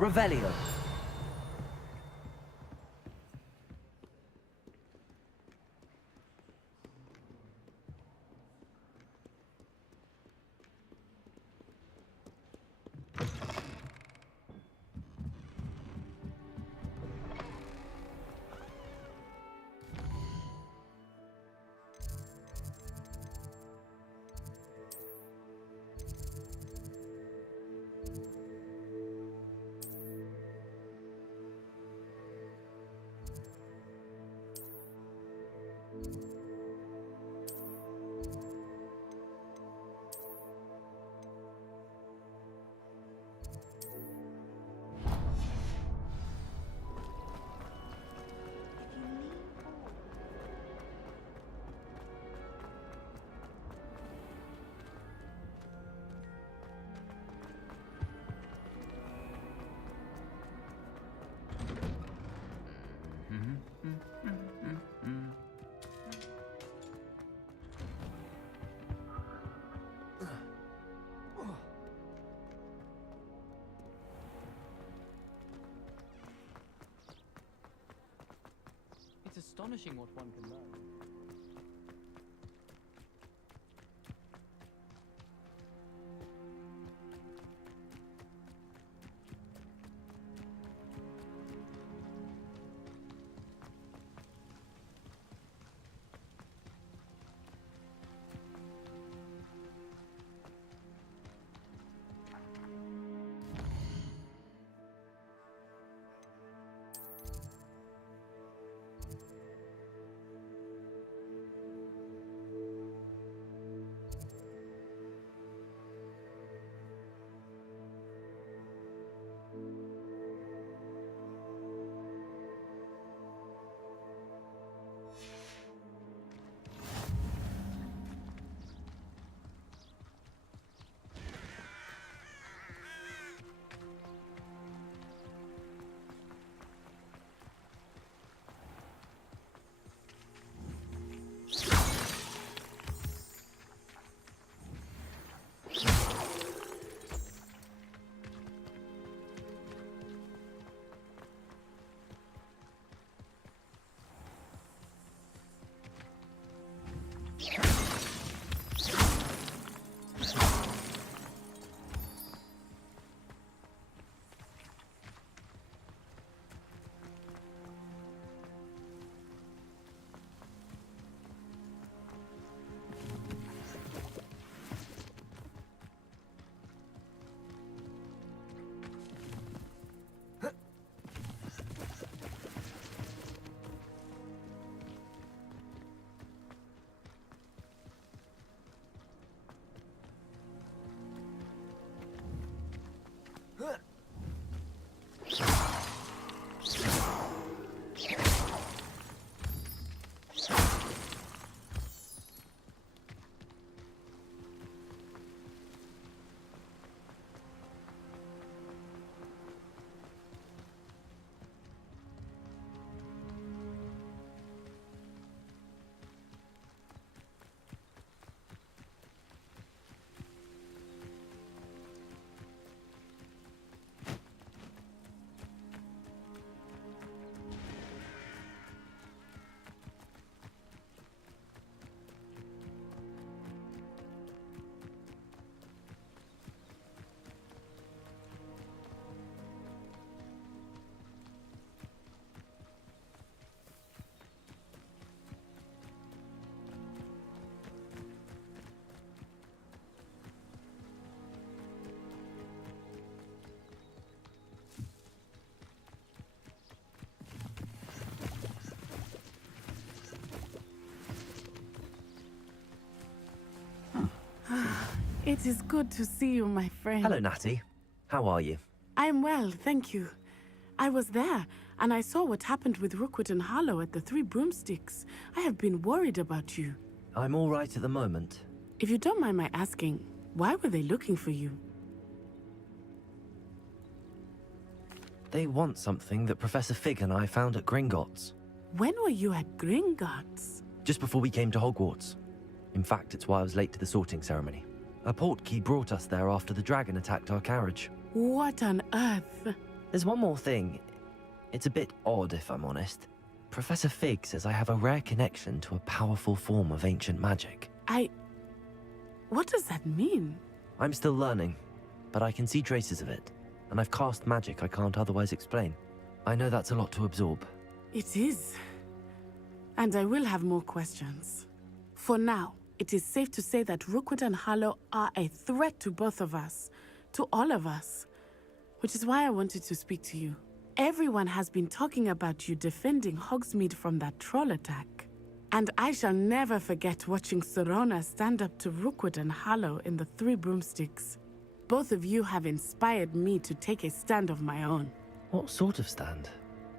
Revelio. It's astonishing what one can learn. It is good to see you, my friend. Hello, Natty. How are you? I'm well, thank you. I was there, and I saw what happened with Rookwood and Harlow at the Three Broomsticks. I have been worried about you. I'm all right at the moment. If you don't mind my asking, why were they looking for you? They want something that Professor Fig and I found at Gringotts. When were you at Gringotts? Just before we came to Hogwarts. In fact, it's why I was late to the sorting ceremony. A portkey brought us there after the dragon attacked our carriage. What on earth? There's one more thing. It's a bit odd, if I'm honest. Professor Fig says I have a rare connection to a powerful form of ancient magic. What does that mean? I'm still learning, but I can see traces of it. And I've cast magic I can't otherwise explain. I know that's a lot to absorb. It is. And I will have more questions. For now, it is safe to say that Rookwood and Harlow are a threat to both of us. To all of us. Which is why I wanted to speak to you. Everyone has been talking about you defending Hogsmeade from that troll attack. And I shall never forget watching Serona stand up to Rookwood and Harlow in the Three Broomsticks. Both of you have inspired me to take a stand of my own. What sort of stand?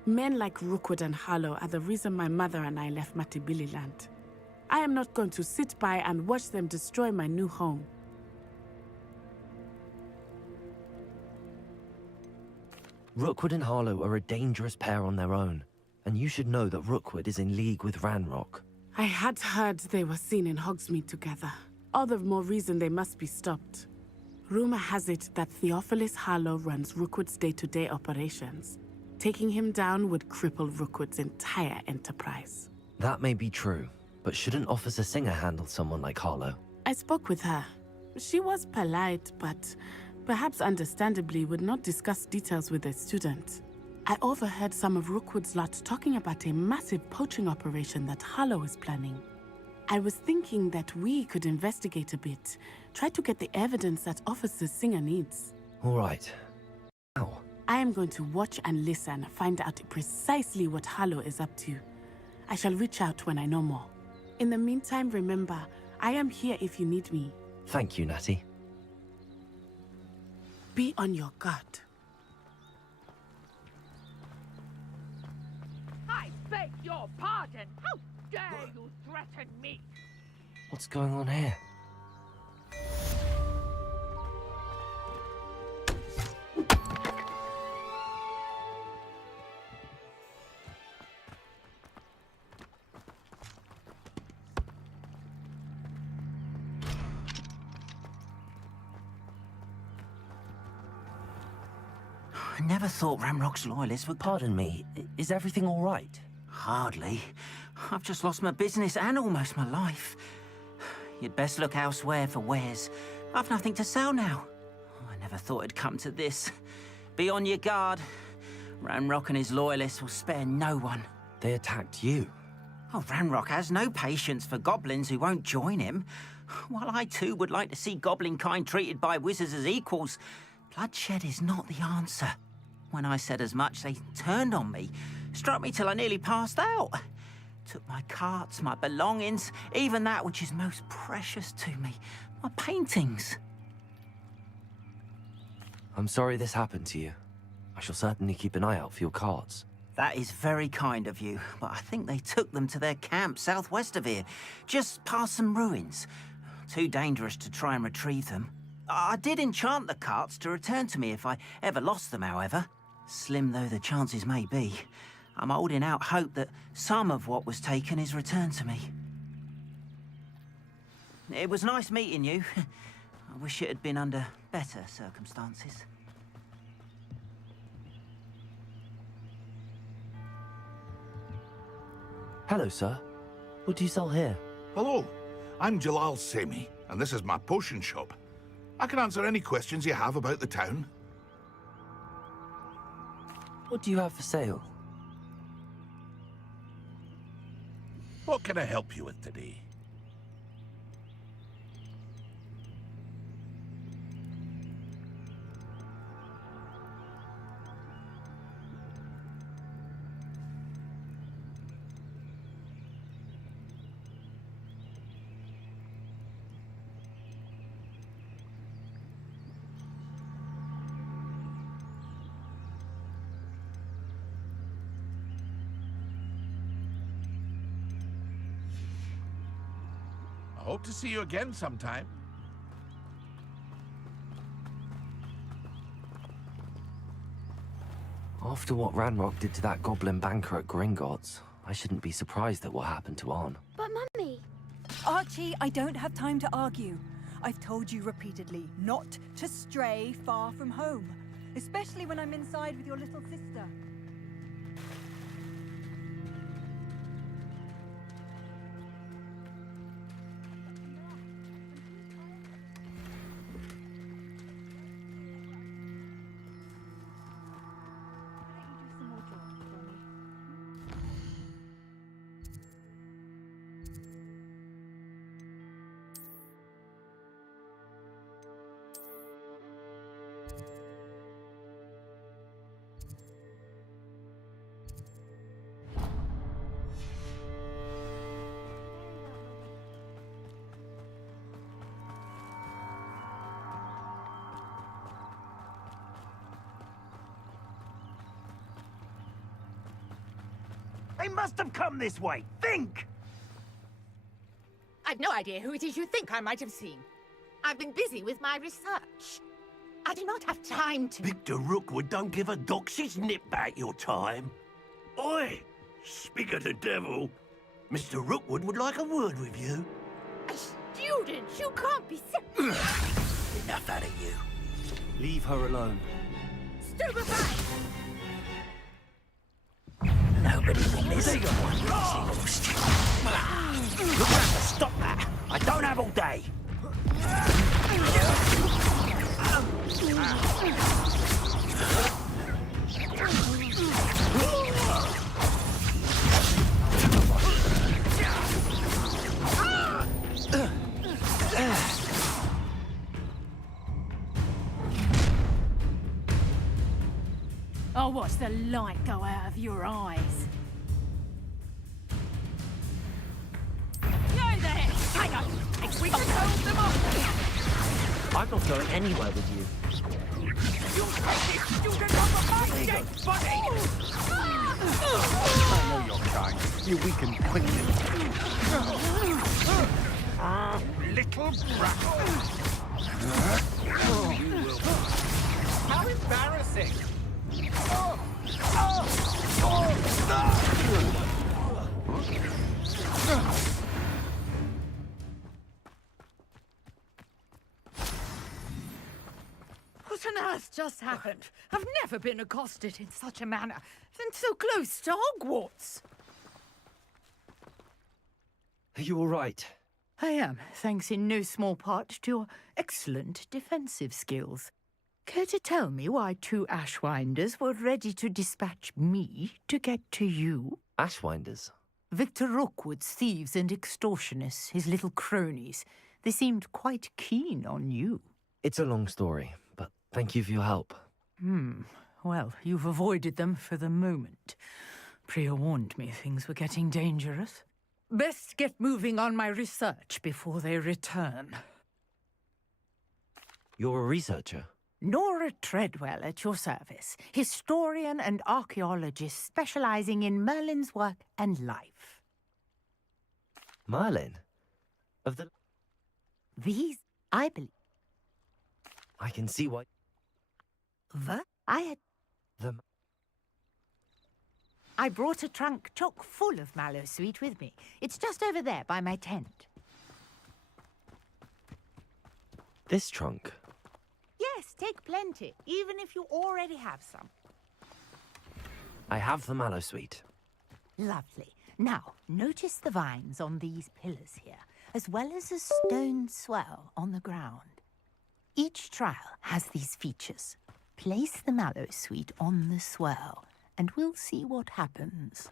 Men like Rookwood and Harlow are the reason my mother and I left Matibililand. I am not going to sit by and watch them destroy my new home. Rookwood and Harlow are a dangerous pair on their own, and you should know that Rookwood is in league with Ranrock. I had heard they were seen in Hogsmeade together. All the more reason they must be stopped. Rumor has it that Theophilus Harlow runs Rookwood's day-to-day operations. Taking him down would cripple Rookwood's entire enterprise. That may be true, but shouldn't Officer Singer handle someone like Harlow? I spoke with her. She was polite, but perhaps understandably would not discuss details with a student. I overheard some of Rookwood's lot talking about a massive poaching operation that Harlow is planning. I was thinking that we could investigate a bit, try to get the evidence that Officer Singer needs. All right. How? I am going to watch and listen, find out precisely what Harlow is up to. I shall reach out when I know more. In the meantime, remember, I am here if you need me. Thank you, Natty. Be on your guard. I beg your pardon! How dare you threaten me? What's going on here? I never thought Ramrock's loyalists would... Pardon me, is everything all right? Hardly. I've just lost my business and almost my life. You'd best look elsewhere for wares. I've nothing to sell now. I never thought it'd come to this. Be on your guard. Ramrock and his loyalists will spare no one. They attacked you? Oh, Ramrock has no patience for goblins who won't join him. While I too would like to see goblin kind treated by wizards as equals, bloodshed is not the answer. When I said as much, they turned on me, struck me till I nearly passed out. Took my carts, my belongings, even that which is most precious to me, my paintings. I'm sorry this happened to you. I shall certainly keep an eye out for your carts. That is very kind of you, but I think they took them to their camp southwest of here, just past some ruins. Too dangerous to try and retrieve them. I did enchant the carts to return to me if I ever lost them, however. Slim though the chances may be, I'm holding out hope that some of what was taken is returned to me. It was nice meeting you. I wish it had been under better circumstances. Hello, sir. What do you sell here? Hello, I'm Jalal Semi, and this is my potion shop. I can answer any questions you have about the town. What do you have for sale? What can I help you with today? I hope to see you again sometime. After what Ranrock did to that goblin banker at Gringotts, I shouldn't be surprised at what happened to Arn. But Mummy... Archie, I don't have time to argue. I've told you repeatedly not to stray far from home, especially when I'm inside with your little sister. They must have come this way. Think! I've no idea who it is you think I might have seen. I've been busy with my research. I do not have time to... Victor Rookwood don't give a doxy's nip back your time. Oi! Speak of the devil. Mr. Rookwood would like a word with you. A student? You can't be serious. Enough out of you. Leave her alone. Stupefy! Nobody will miss you. Look out to stop that. I don't have all day. I'll watch the light go out of your eyes. Yo there! Hang on! We can hold them off! I'm not going anywhere with you. You student of the fight, dead body! I know your kind. You weaken quickly. Little brat. How embarrassing! What on earth just happened? I've never been accosted in such a manner, and so close to Hogwarts. Are you all right? I am, thanks in no small part to your excellent defensive skills. Care to tell me why 2 Ashwinders were ready to dispatch me to get to you? Ashwinders? Victor Rookwood's thieves and extortionists, his little cronies. They seemed quite keen on you. It's a long story, but thank you for your help. Well, you've avoided them for the moment. Priya warned me things were getting dangerous. Best get moving on my research before they return. You're a researcher? Nora Treadwell at your service, historian and archaeologist specializing in Merlin's work and life. Merlin? Of the... These, I believe. I can see why... I brought a trunk chock full of Mallowsweet with me. It's just over there by my tent. This trunk? Yes, take plenty, even if you already have some. I have the Mallowsweet. Lovely. Now, notice the vines on these pillars here, as well as a stone swell on the ground. Each trial has these features. Place the Mallowsweet on the swell, and we'll see what happens.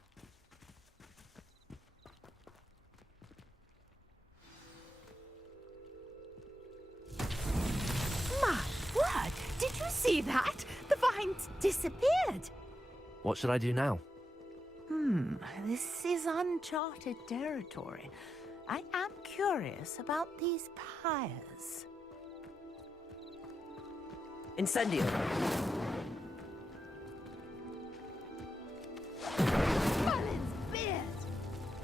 My word! Did you see that? The vines disappeared! What should I do now? This is uncharted territory. I am curious about these pyres. Incendio! Merlin's beard!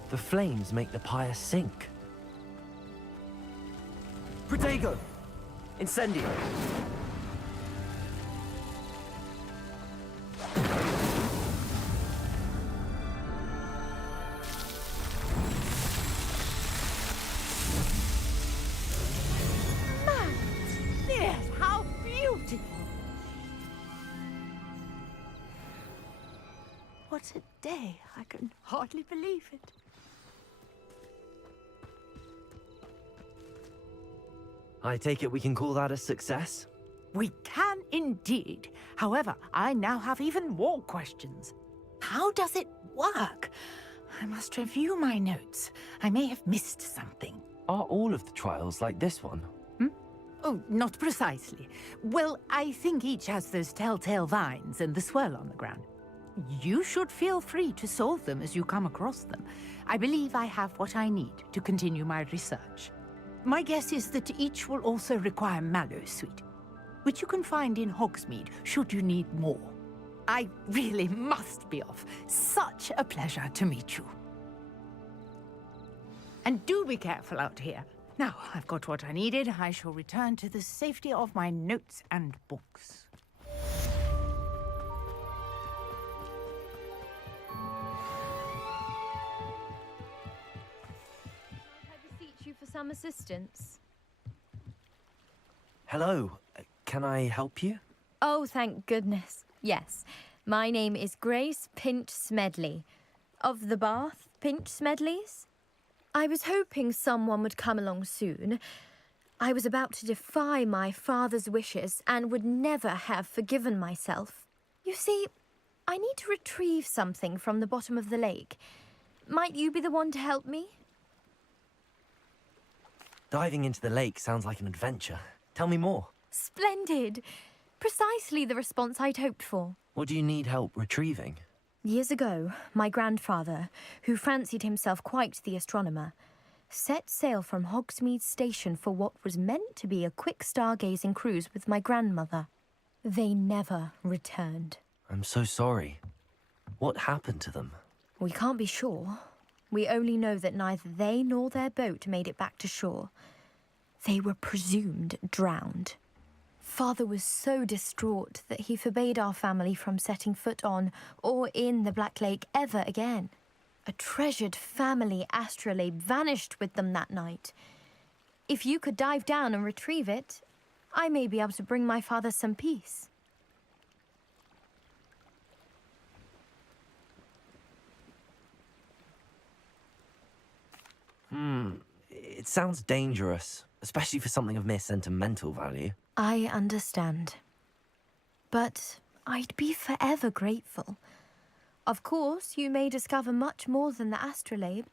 The flames make the pyre sink. Protego! Incendio! Yes, how beautiful! What a day. I can hardly believe it. I take it we can call that a success? We can indeed. However, I now have even more questions. How does it work? I must review my notes. I may have missed something. Are all of the trials like this one? Oh, not precisely. Well, I think each has those telltale vines and the swirl on the ground. You should feel free to solve them as you come across them. I believe I have what I need to continue my research. My guess is that each will also require Mallowsweet, which you can find in Hogsmeade should you need more. I really must be off. Such a pleasure to meet you. And do be careful out here. Now, I've got what I needed. I shall return to the safety of my notes and books. I beseech you for some assistance. Hello, can I help you? Oh, thank goodness. Yes, my name is Grace Pinch Smedley, of the Bath Pinch Smedleys. I was hoping someone would come along soon. I was about to defy my father's wishes and would never have forgiven myself. You see, I need to retrieve something from the bottom of the lake. Might you be the one to help me? Diving into the lake sounds like an adventure. Tell me more. Splendid! Precisely the response I'd hoped for. What do you need help retrieving? Years ago, my grandfather, who fancied himself quite the astronomer, set sail from Hogsmeade Station for what was meant to be a quick stargazing cruise with my grandmother. They never returned. I'm so sorry. What happened to them? We can't be sure. We only know that neither they nor their boat made it back to shore. They were presumed drowned. Father was so distraught that he forbade our family from setting foot on or in the Black Lake ever again. A treasured family astrolabe vanished with them that night. If you could dive down and retrieve it, I may be able to bring my father some peace. It sounds dangerous, especially for something of mere sentimental value. I understand. But I'd be forever grateful. Of course, you may discover much more than the astrolabe.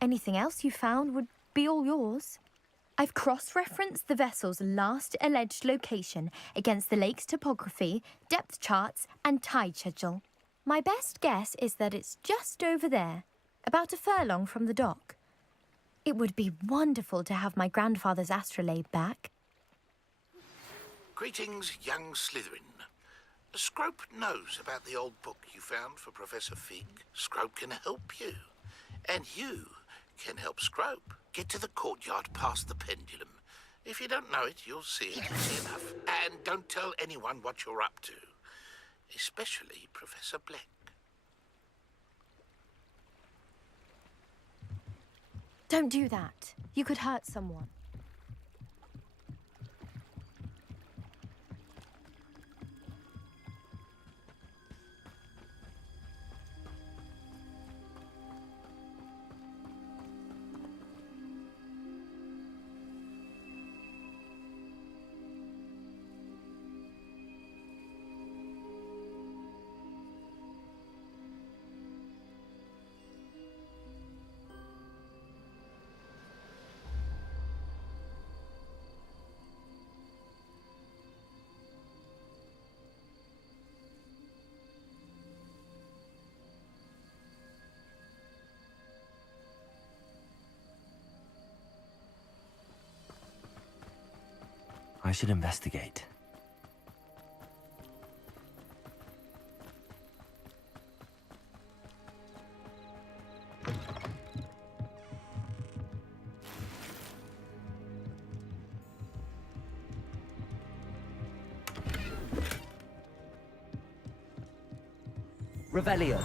Anything else you found would be all yours. I've cross-referenced the vessel's last alleged location against the lake's topography, depth charts, and tide schedule. My best guess is that it's just over there, about a furlong from the dock. It would be wonderful to have my grandfather's astrolabe back. Greetings, young Slytherin. Scrope knows about the old book you found for Professor Fig. Scrope can help you. And you can help Scrope. Get to the courtyard past the pendulum. If you don't know it, you'll see it easy enough. And don't tell anyone what you're up to. Especially Professor Black. Don't do that. You could hurt someone. I should investigate. Revelio.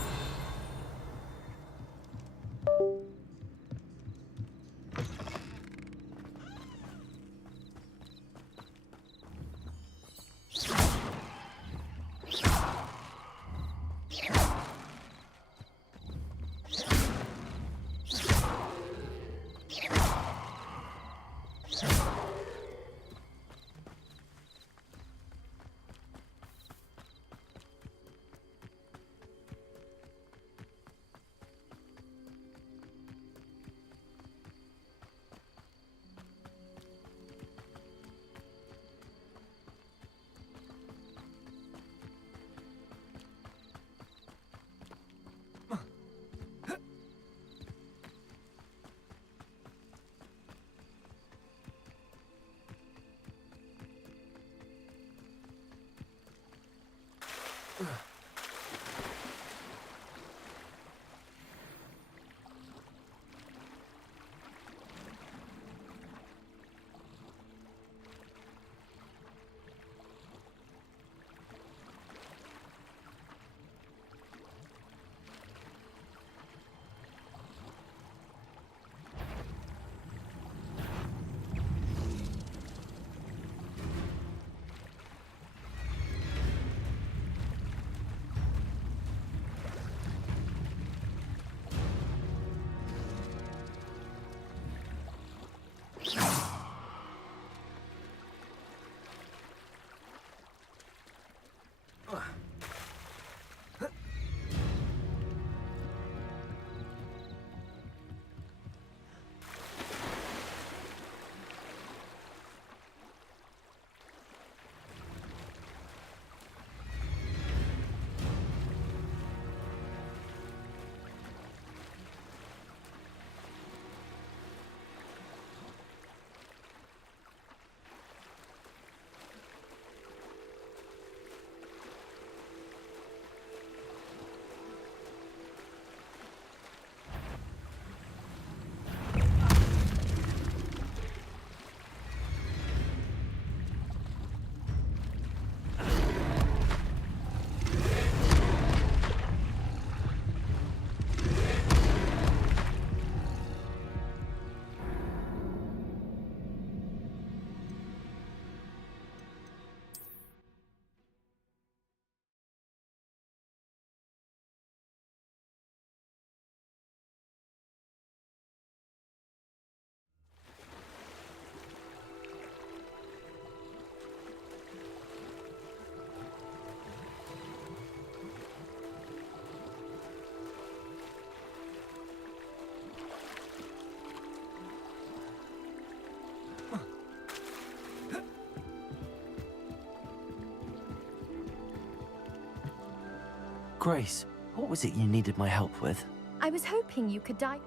Grace, what was it you needed my help with? I was hoping you could die.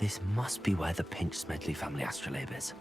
This must be where the Pinch-Smedley family astrolabe is.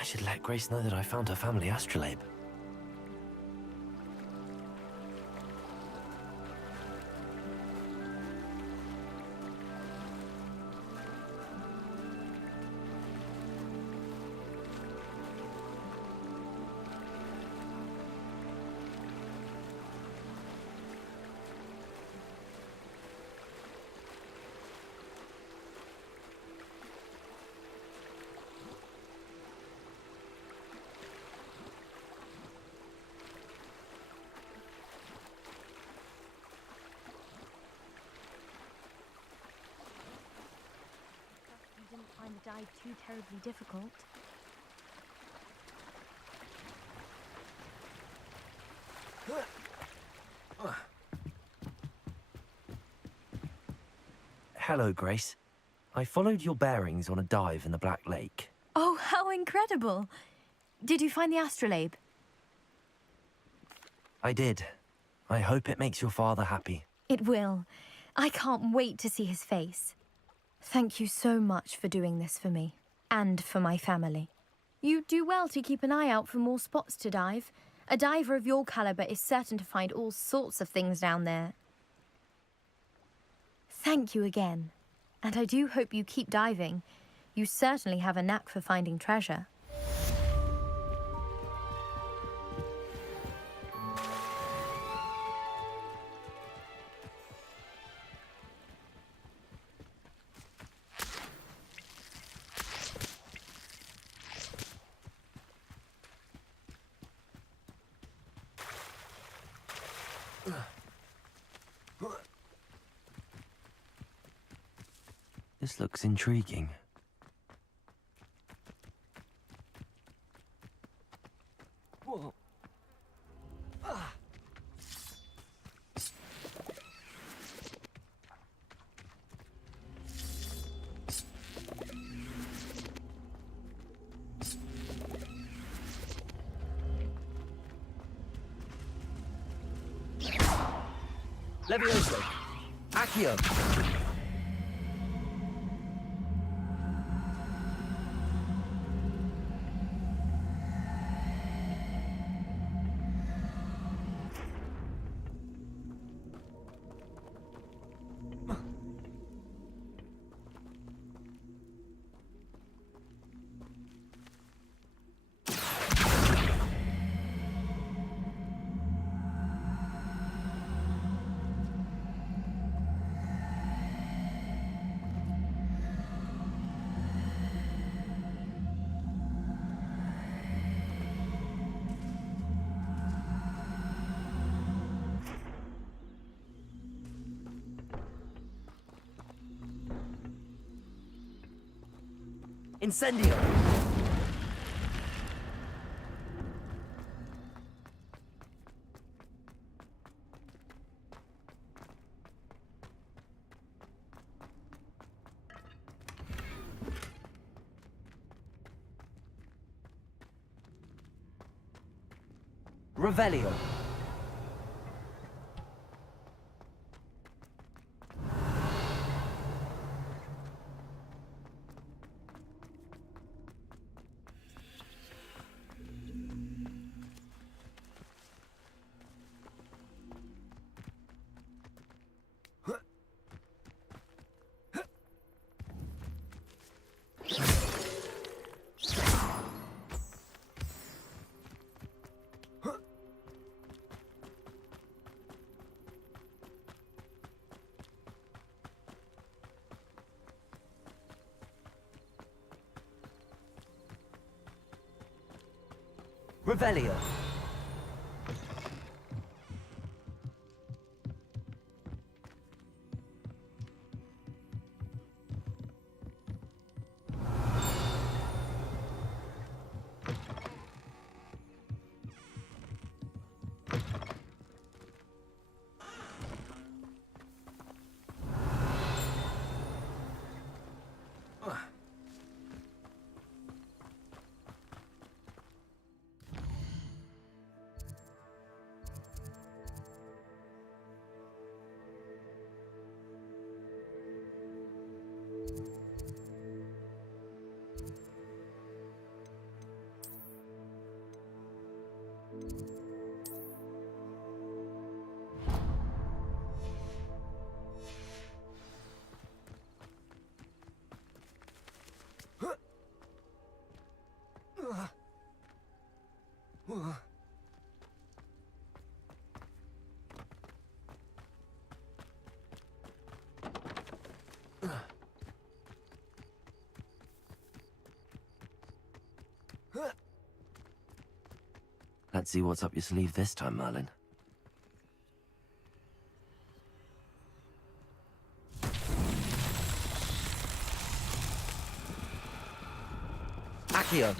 I should let Grace know that I found her family astrolabe. You didn't find the dive too terribly difficult. Hello, Grace. I followed your bearings on a dive in the Black Lake. Oh, how incredible! Did you find the astrolabe? I did. I hope it makes your father happy. It will. I can't wait to see his face. Thank you so much for doing this for me, and for my family. You do well to keep an eye out for more spots to dive. A diver of your caliber is certain to find all sorts of things down there. Thank you again, and I do hope you keep diving. You certainly have a knack for finding treasure. This looks intriguing. Whoa. Levioso! Accio! Incendio! Revelio! Revelio. Let's see what's up your sleeve this time, Merlin. Accio!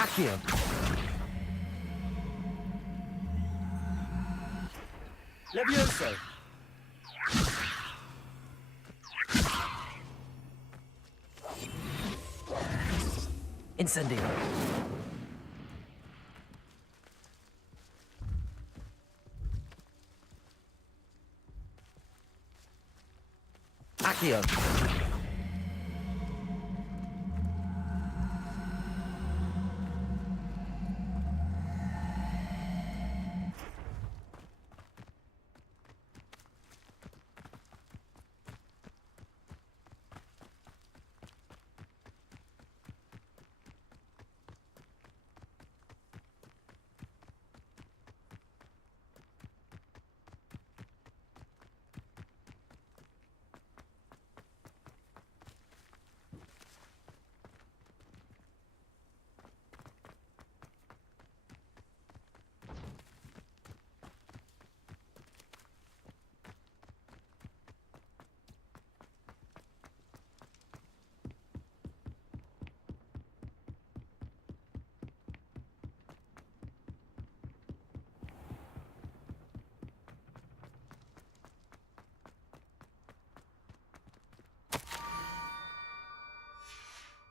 Accio! Levioso! Incendio! Accio!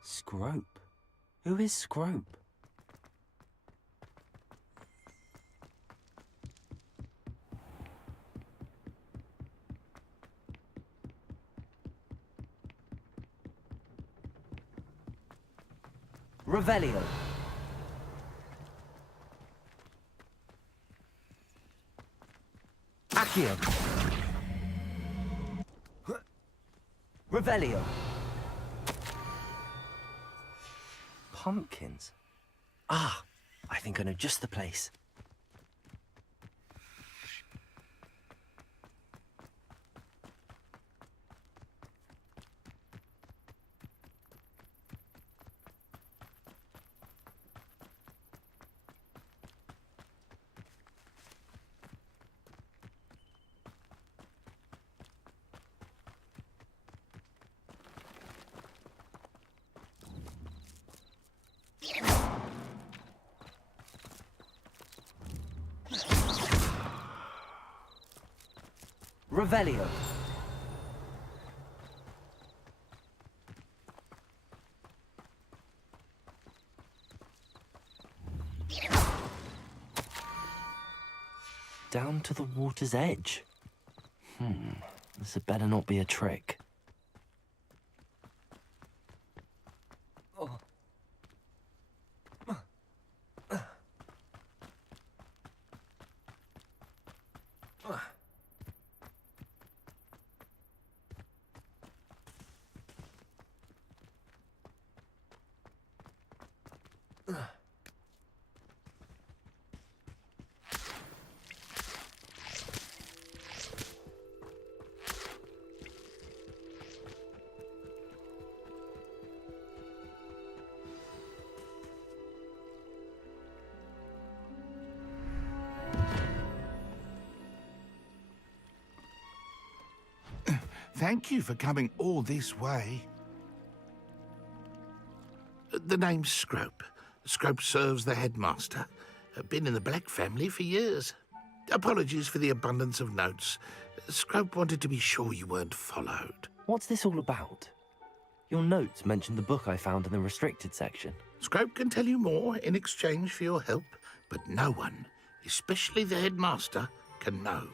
Scrope? Who is Scrope? Revelio. Accio. Revelio. Pumpkins. Ah, I think I know just the place. Revelio. Down to the water's edge. This had better not be a trick. Thank you for coming all this way. The name's Scrope. Scrope serves the headmaster. Been in the Black family for years. Apologies for the abundance of notes. Scrope wanted to be sure you weren't followed. What's this all about? Your notes mentioned the book I found in the restricted section. Scrope can tell you more in exchange for your help, but no one, especially the headmaster, can know.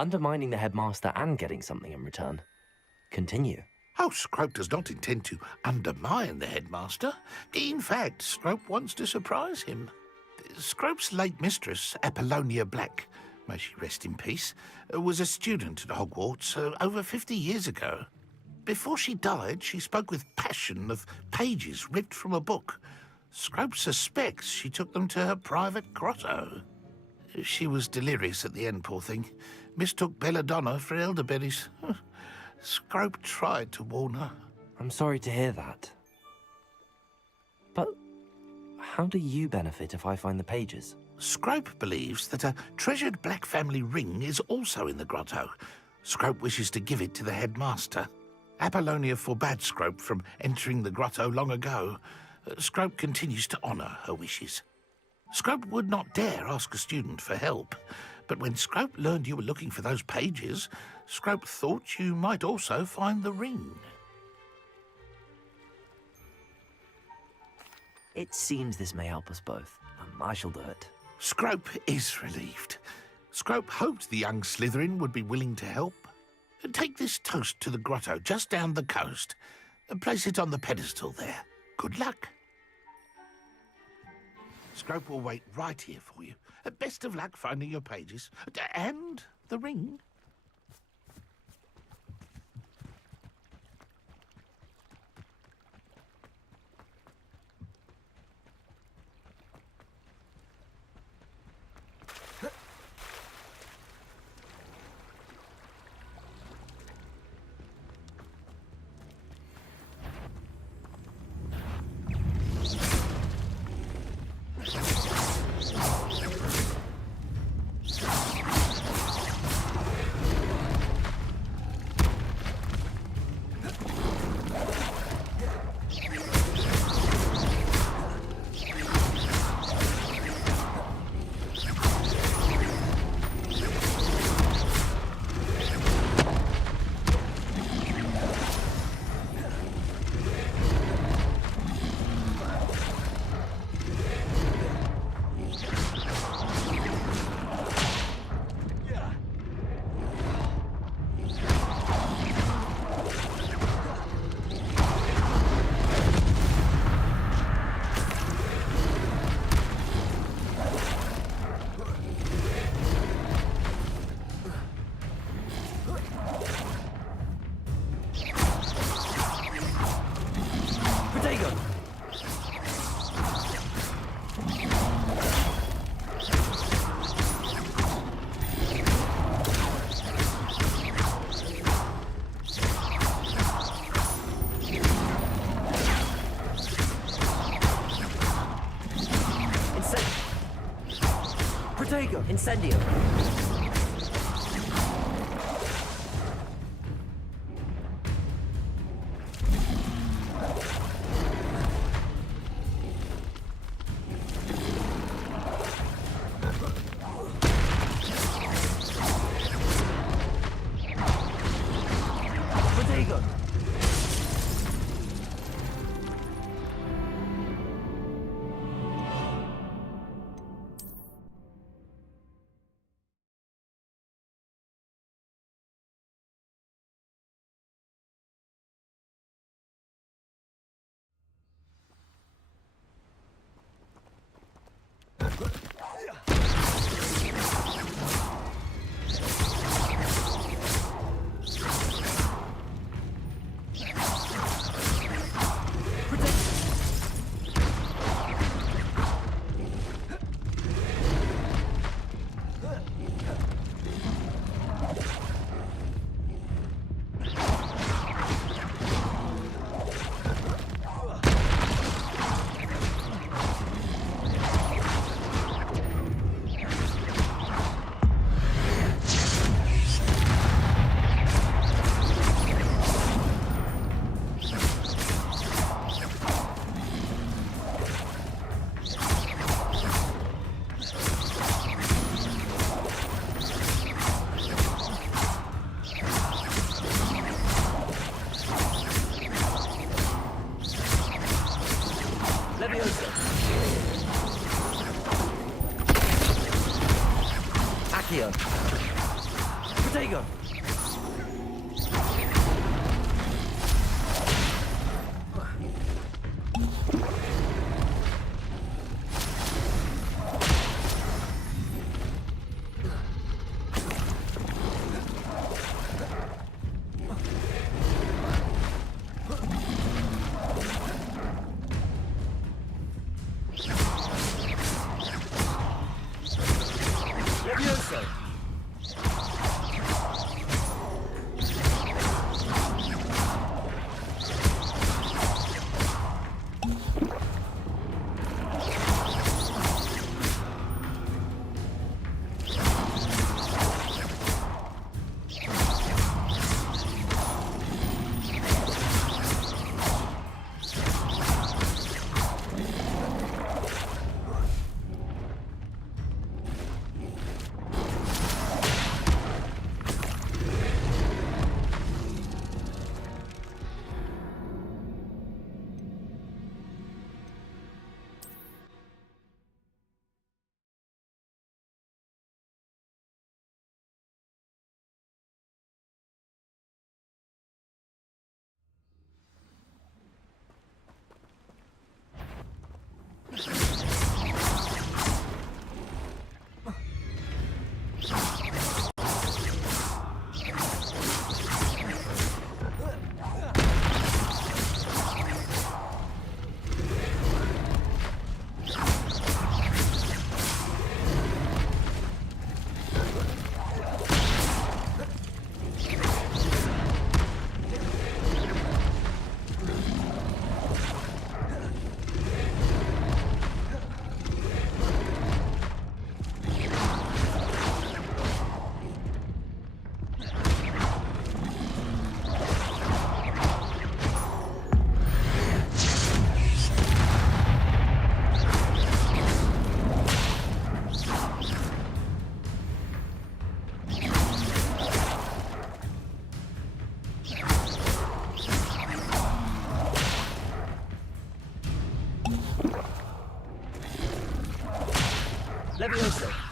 undermining the headmaster and getting something in return. Continue. Oh, Scrope does not intend to undermine the headmaster. In fact, Scrope wants to surprise him. Scrope's late mistress, Apollonia Black, may she rest in peace, was a student at Hogwarts over 50 years ago. Before she died, she spoke with passion of pages ripped from a book. Scrope suspects she took them to her private grotto. She was delirious at the end, poor thing. Mistook belladonna for elderberries. Scrope tried to warn her. I'm sorry to hear that. But how do you benefit if I find the pages? Scrope believes that a treasured Black family ring is also in the grotto. Scrope wishes to give it to the headmaster. Apollonia forbade Scrope from entering the grotto long ago. Scrope continues to honour her wishes. Scrope would not dare ask a student for help, but when Scrope learned you were looking for those pages, Scrope thought you might also find the ring. It seems this may help us both. I shall do it. Scrope is relieved. Scrope hoped the young Slytherin would be willing to help. Take this toast to the grotto just down the coast and place it on the pedestal there. Good luck. Scrope will wait right here for you. Best of luck finding your pages. And the ring. Incendio. Stego! Levioso! Levioso!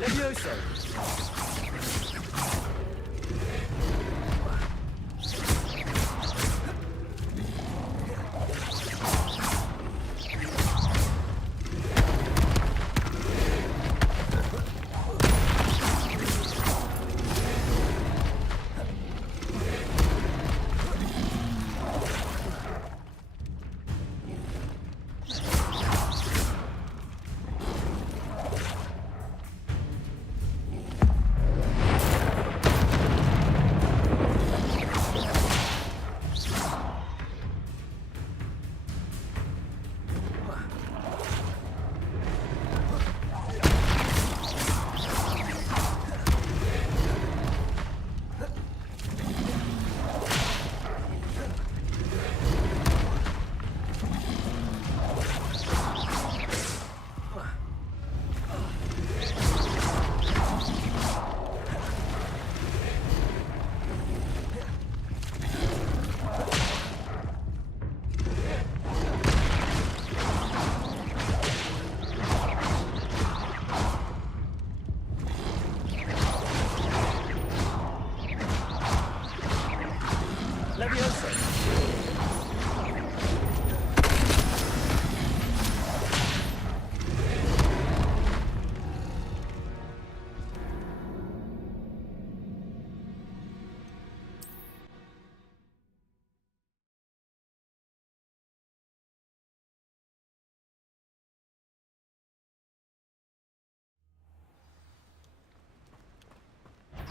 Levioso!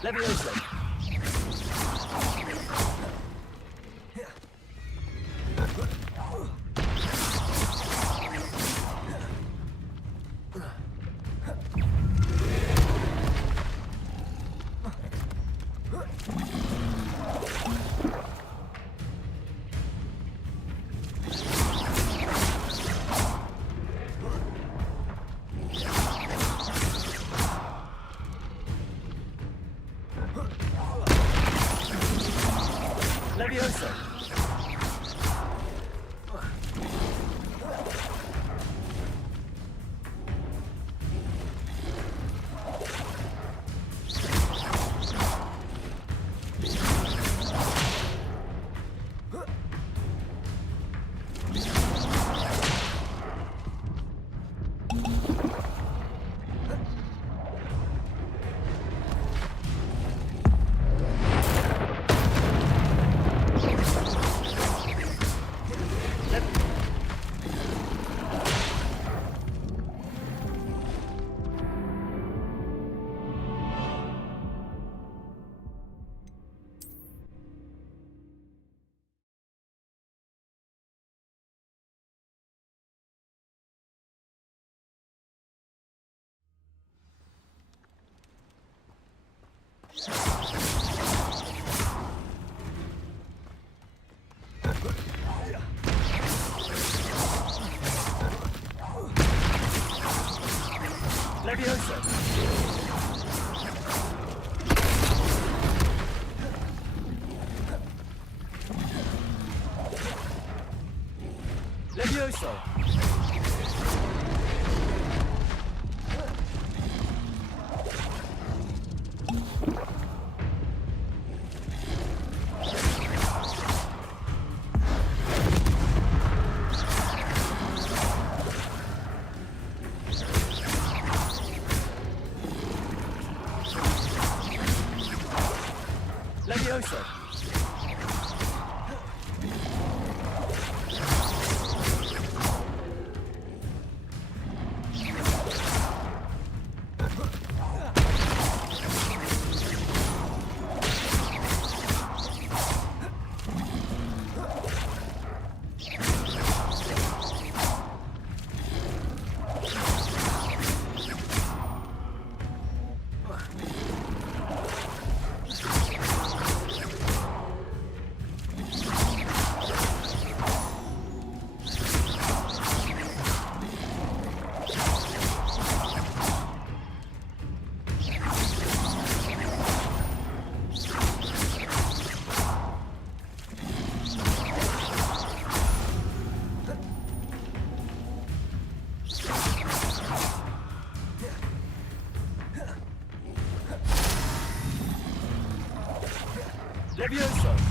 Levioso. Levioso. Levioso. Levioso. Levioso. Levioso.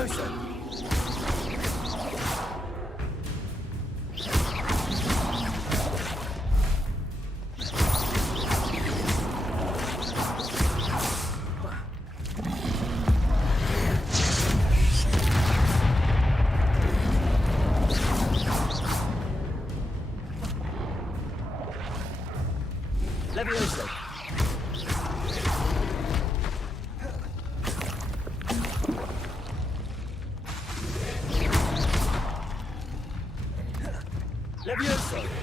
Levioso! Levioso! Levioso!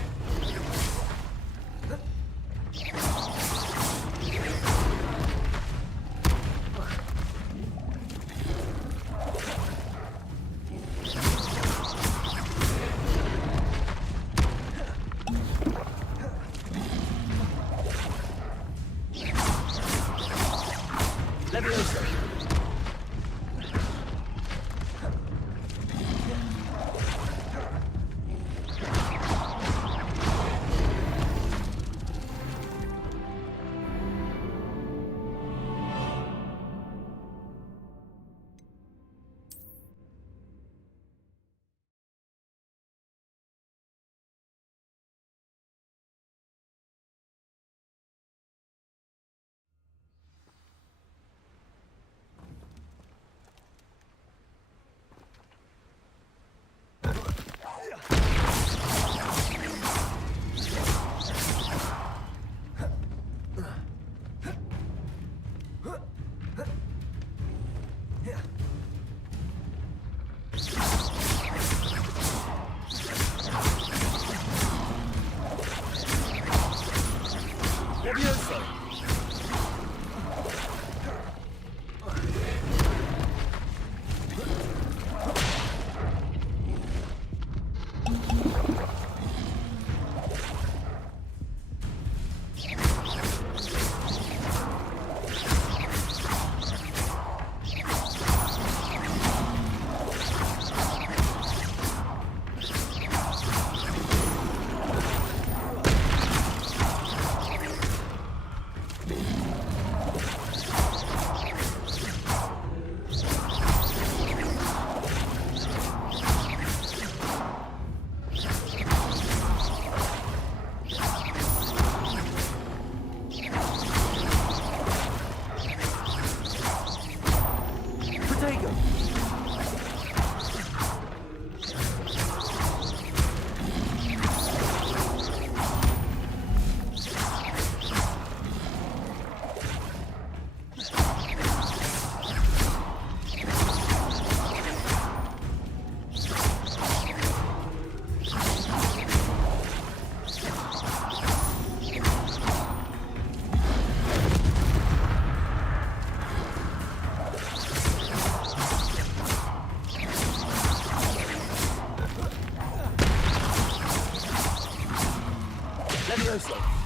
Levioso! Levioso! Levioso!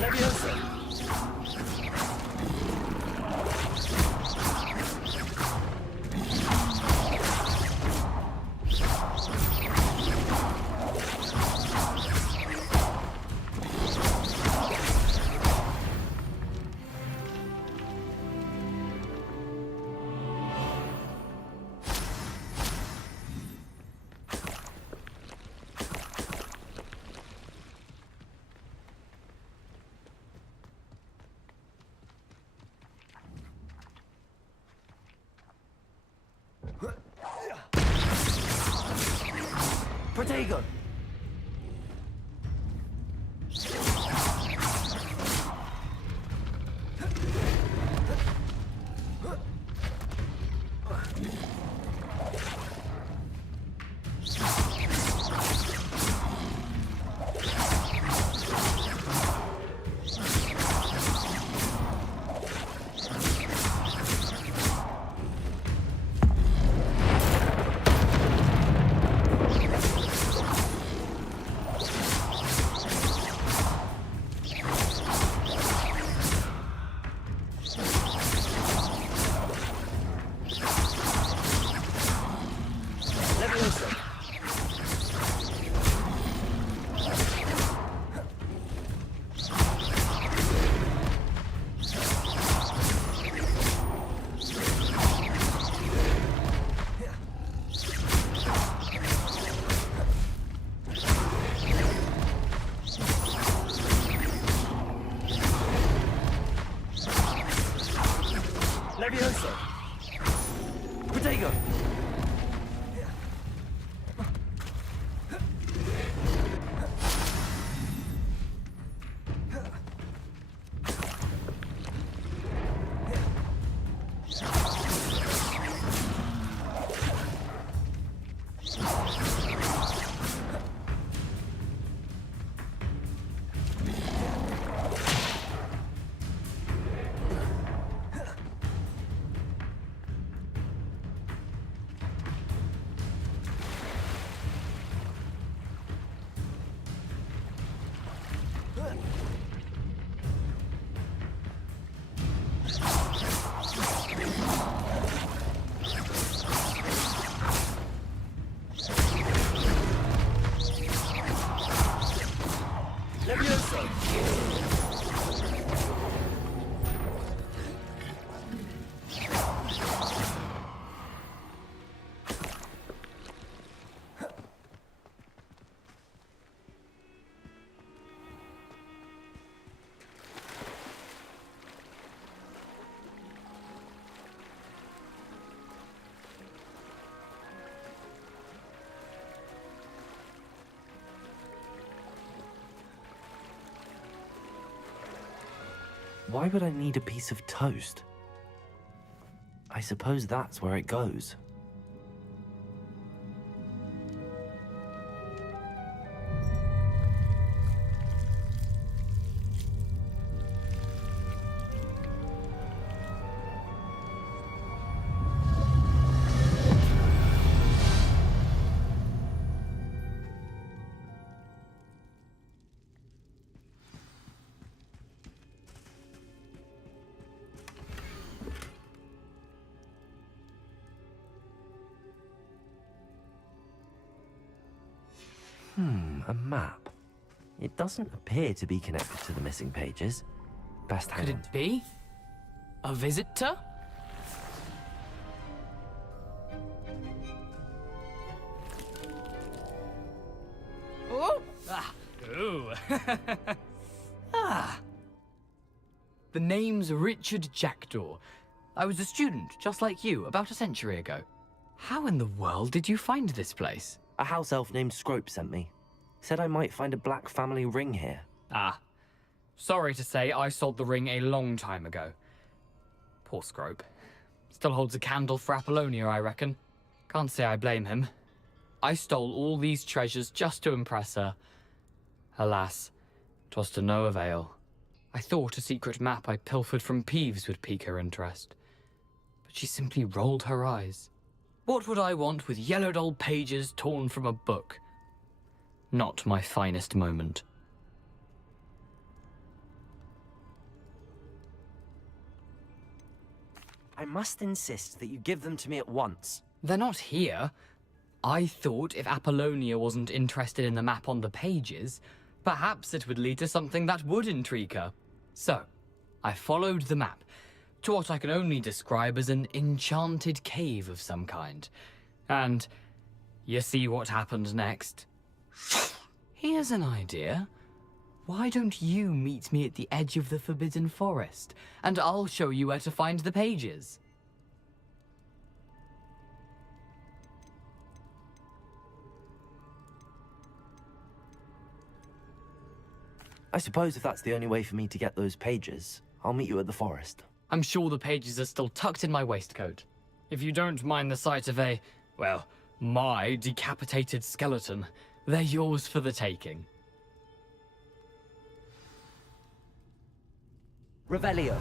Levioso! Levioso! Why would I need a piece of toast? I suppose that's where it goes. A map. It doesn't appear to be connected to the missing pages. Best hang Could on. it be? A visitor? Oh! Ah! Ooh! Ah! The name's Richard Jackdaw. I was a student, just like you, about a century ago. How in the world did you find this place? A house elf named Scrope sent me. Said I might find a black family ring here. Ah. Sorry to say, I sold the ring a long time ago. Poor Scrope. Still holds a candle for Apollonia, I reckon. Can't say I blame him. I stole all these treasures just to impress her. Alas, 'twas to no avail. I thought a secret map I pilfered from Peeves would pique her interest. But she simply rolled her eyes. What would I want with yellowed old pages torn from a book? Not my finest moment. I must insist that you give them to me at once. They're not here. I thought if Apollonia wasn't interested in the map on the pages, perhaps it would lead to something that would intrigue her. So, I followed the map to what I can only describe as an enchanted cave of some kind. And you see what happened next? Here's an idea. Why don't you meet me at the edge of the Forbidden Forest, and I'll show you where to find the pages? I suppose if that's the only way for me to get those pages, I'll meet you at the forest. I'm sure the pages are still tucked in my waistcoat. If you don't mind the sight of a, well, my decapitated skeleton, they're yours for the taking. Revelio.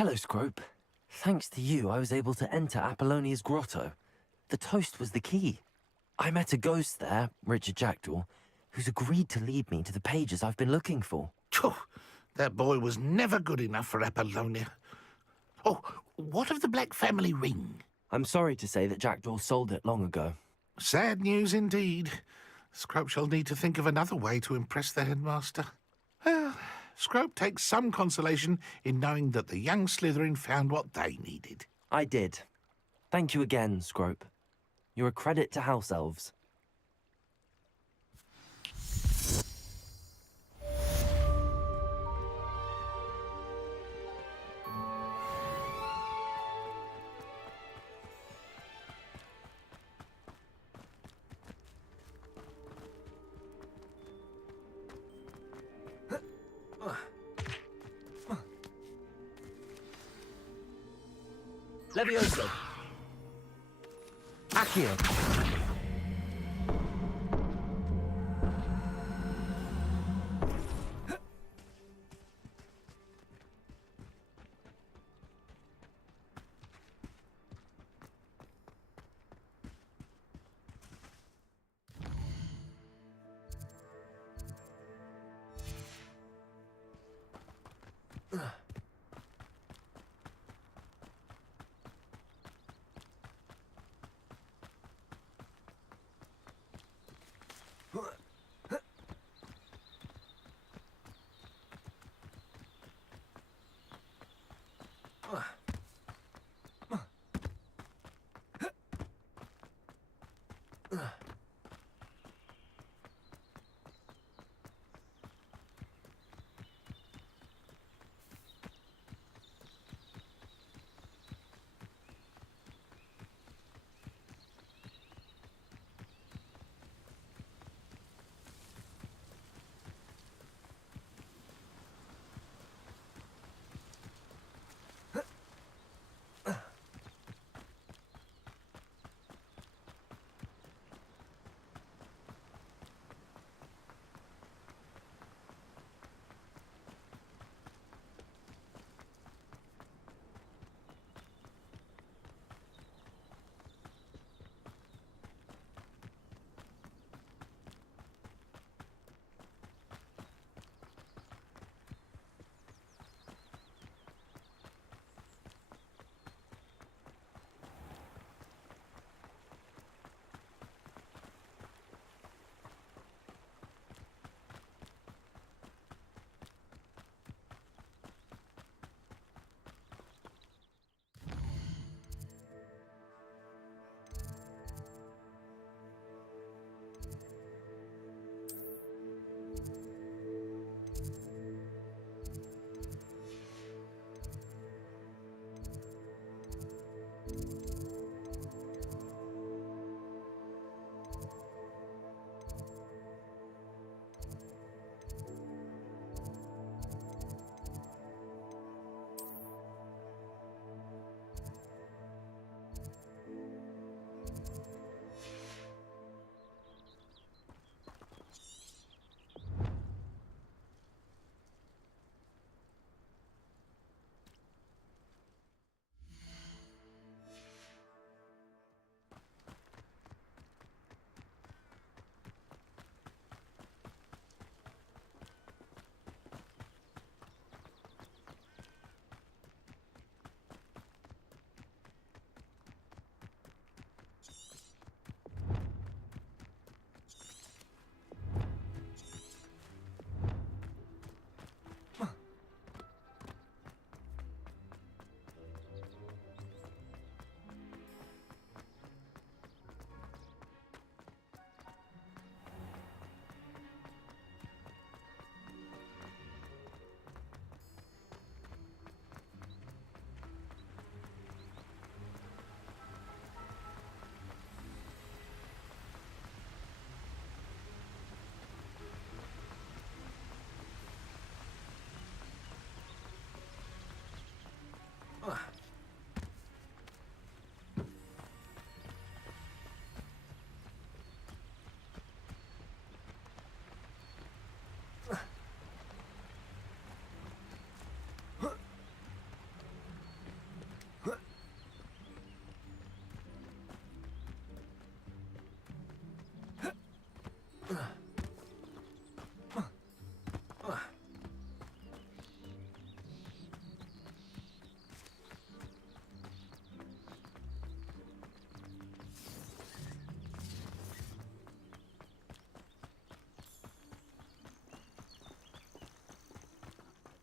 Hello, Scrope. Thanks to you, I was able to enter Apollonia's grotto. The toast was the key. I met a ghost there, Richard Jackdaw, who's agreed to lead me to the pages I've been looking for. Phew, that boy was never good enough for Apollonia. Oh, what of the Black family ring? I'm sorry to say that Jackdaw sold it long ago. Sad news indeed. Scrope shall need to think of another way to impress the headmaster. Well, Scrope takes some consolation in knowing that the young Slytherin found what they needed. I did. Thank you again, Scrope. You're a credit to house elves. Levioso! Accio!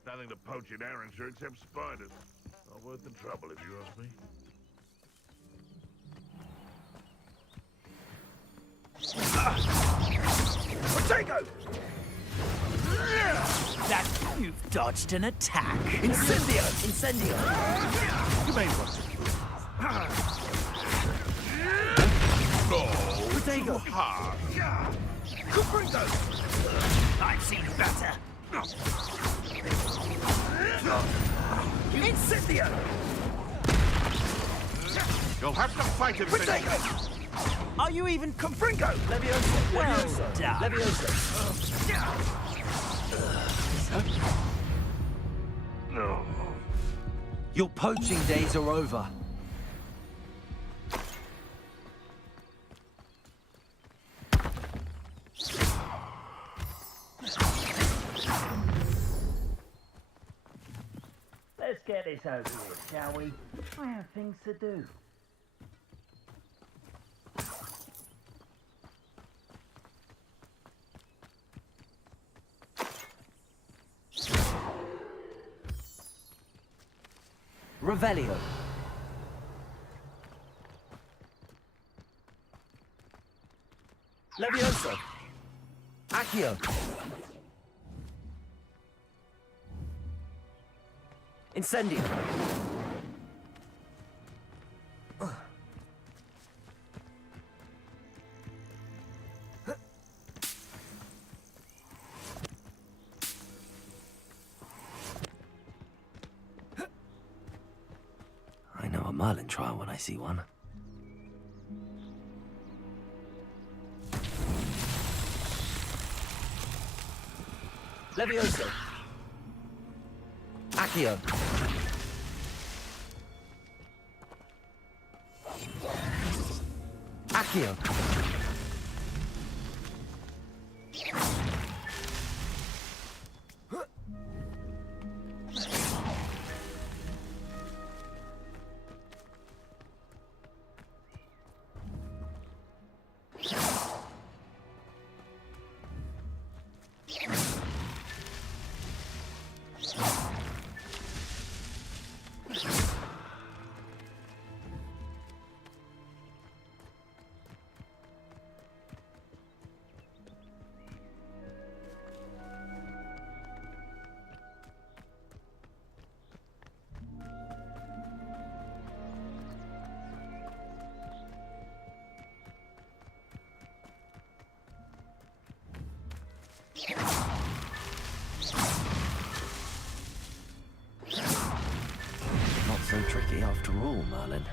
Nothing to poach in Arrowshire except spiders. Not worth the trouble, if you ask me. Potato! That you've dodged an attack. Incendio! Incendio! You may want to. No, Potato! too hard. Cuprito! I've seen better. Incendio! You'll have to fight him. Are you even Confringo? Levioso. Well done. Levioso. Your poaching days are over. Let's get this over with, shall we? I have things to do. Revelio. Levioso. Accio. Incendio. I know a Merlin trial when I see one. Levioso. Accio. Accio. Not so tricky after all, Merlin.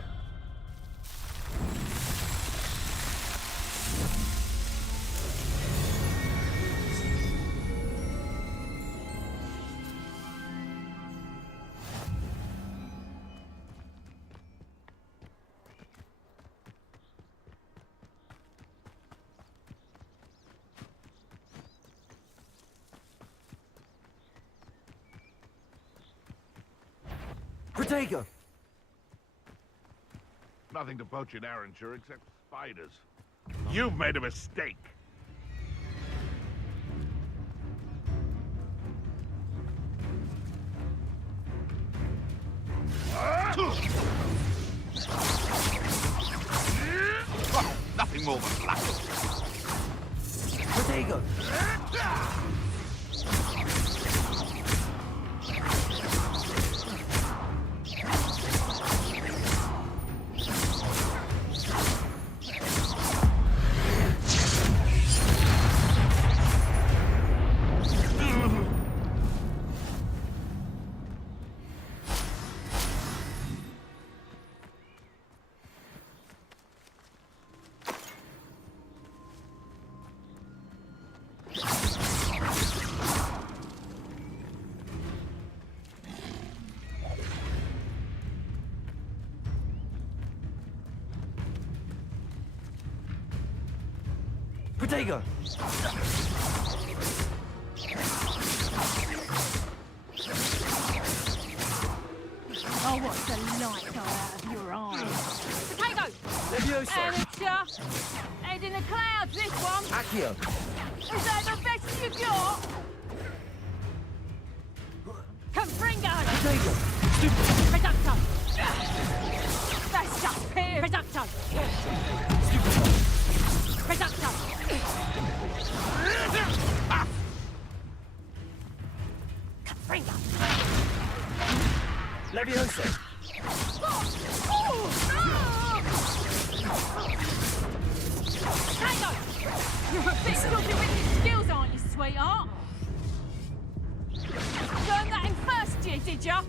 Protego. Nothing to poach in Arranshire except spiders. You've made a mistake. Oh, nothing more than luck. Protego. Protego. Oh, what's the light go out of your eyes? Potato! Levioso. Amateur! Head in the clouds, this one! Accio. Is that the best you got? Confringo! Protego. Reducto! That's just pure! Reducto! Reducto! Confringo! Levioso. Potato! You're a bit skilled with your skills, aren't you, sweetheart? Learned that in first year, did ya?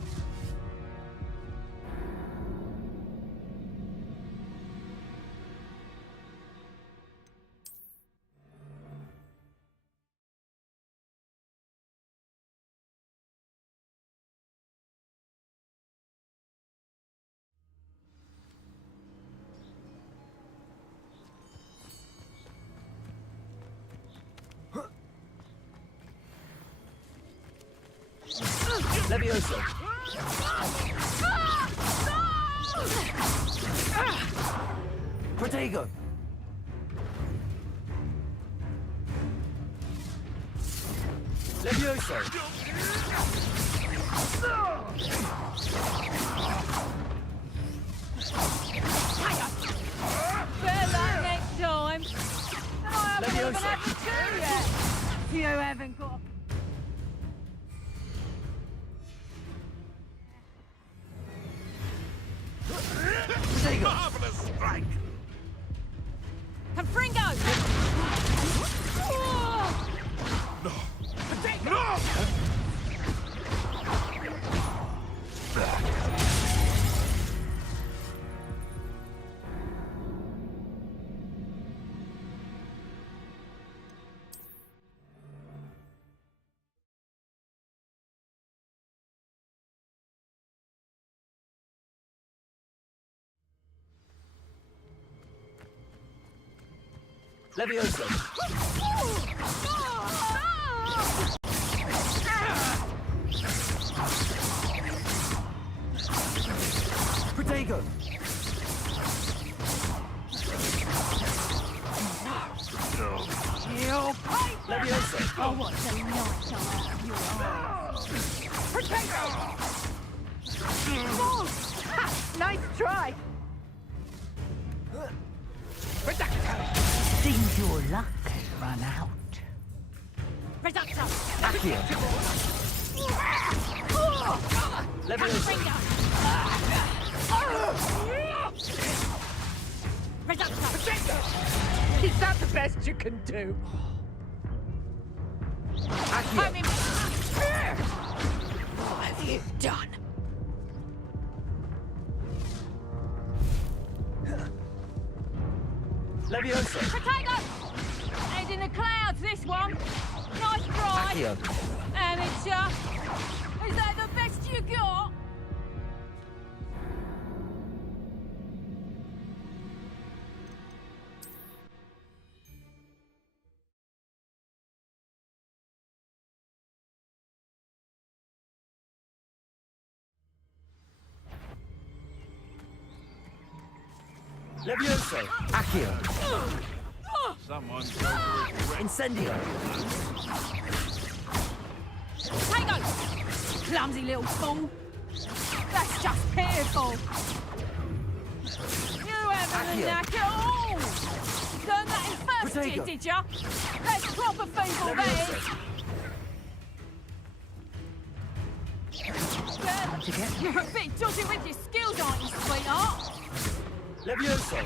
Levioso. Protego. Levioso. Better luck next time. I haven't even had the two yet. You haven't got. Marvelous strike! Confringo! No! Levioso. Protego. Levioso. Oh, what a night you are. Protego! Nice try. Seems your luck has run out. Reducto! Accio. Levioso. Reducto! Is that the best you can do? Accio. What have you done? Levioso. Protego! Head in the clouds, this one. Nice try. Accio. Amateur. Is that the best you got? Levioso. Accio. Someone's Incendio. Protego! Clumsy little fool. That's just pitiful. You haven't the knack at all. Learned that in first year, Protego. did ya? That's proper feeble, that is. You're a bit dodgy with your skills, aren't you, sweetheart? Levioso.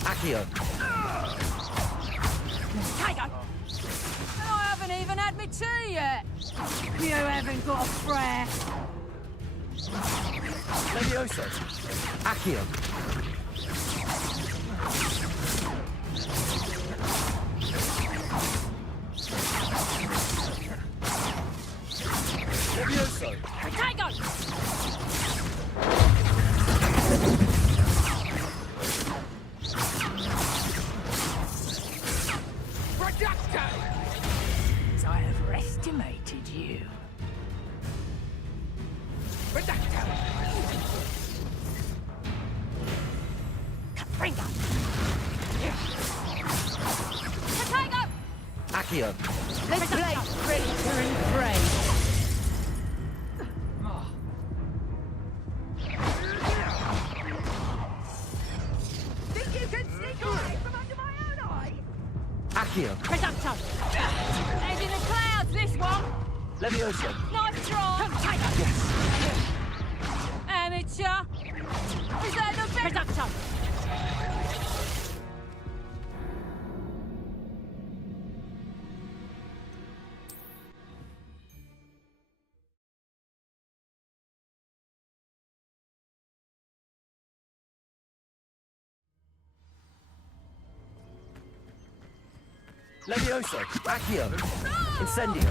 Accio. Protego! I haven't even had my tea yet. You haven't got a prayer. Levioso. Accio. Levioso. Protego! As I have estimated you. Confringo! Protego! Accio. Let's play predator and prey. Think you can sneak away from under my own eye? Accio. Reducto! Head in the clouds, this one! Levioso. Nice try! Yes. Amateur! Is that the best? Reducto! Levioso. Accio. Incendio.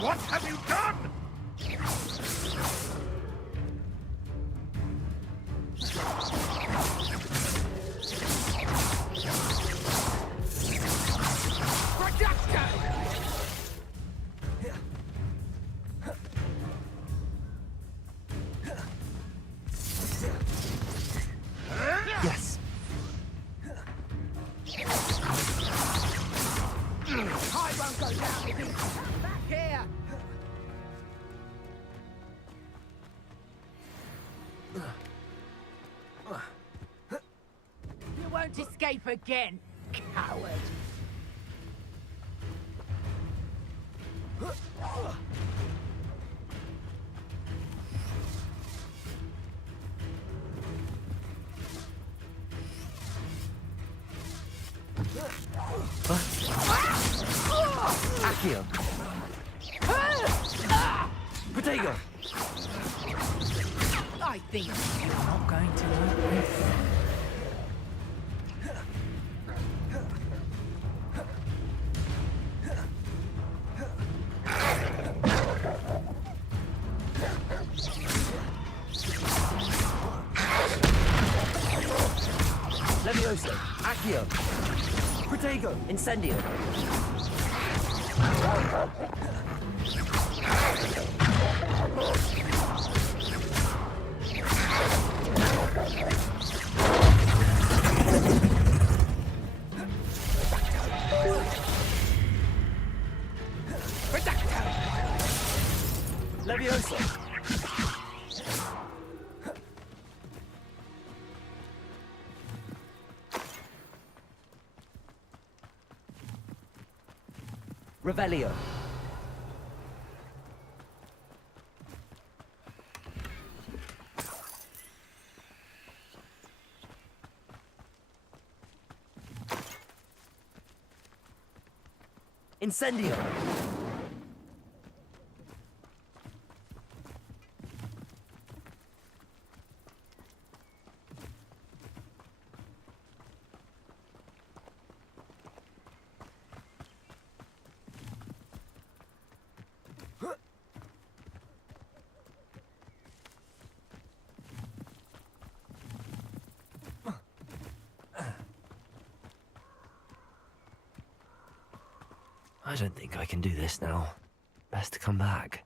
What have you done? won't escape again, coward. Accio! Protego! I think you're not going to like this. Levioso! Accio! Protego! Incendio! Levioso! Revelio. Incendio. I don't think I can do this now. Best to come back.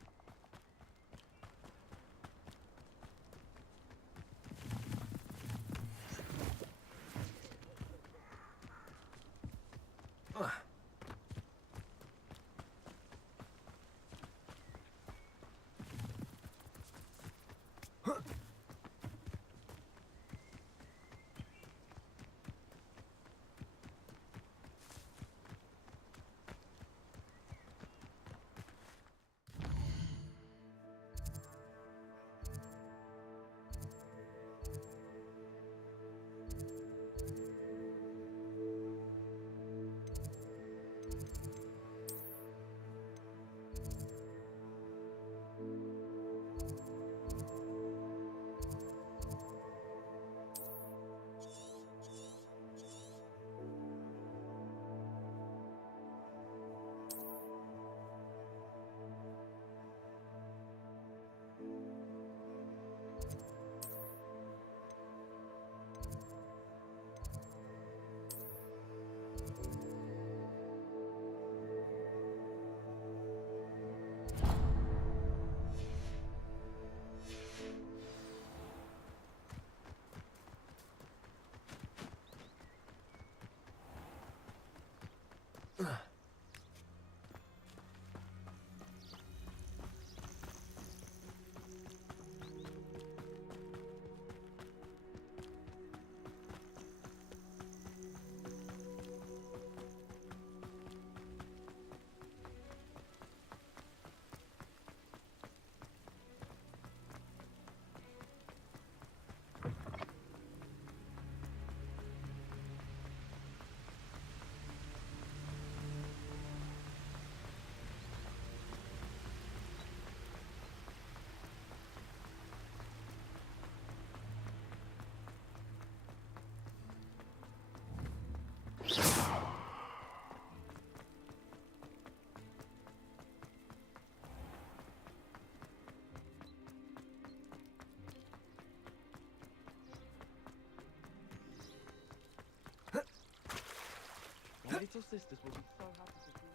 My little sisters will be so happy to see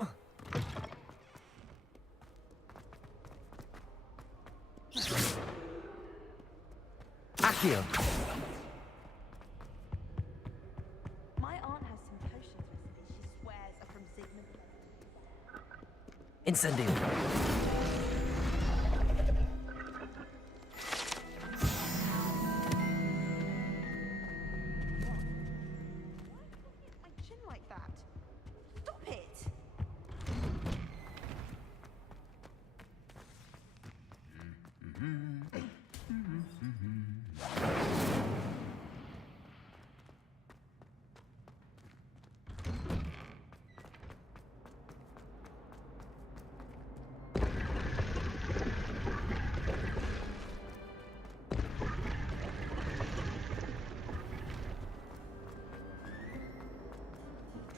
you. Accio! My aunt has some potions recipes she swears are from Sigmund. Incendio!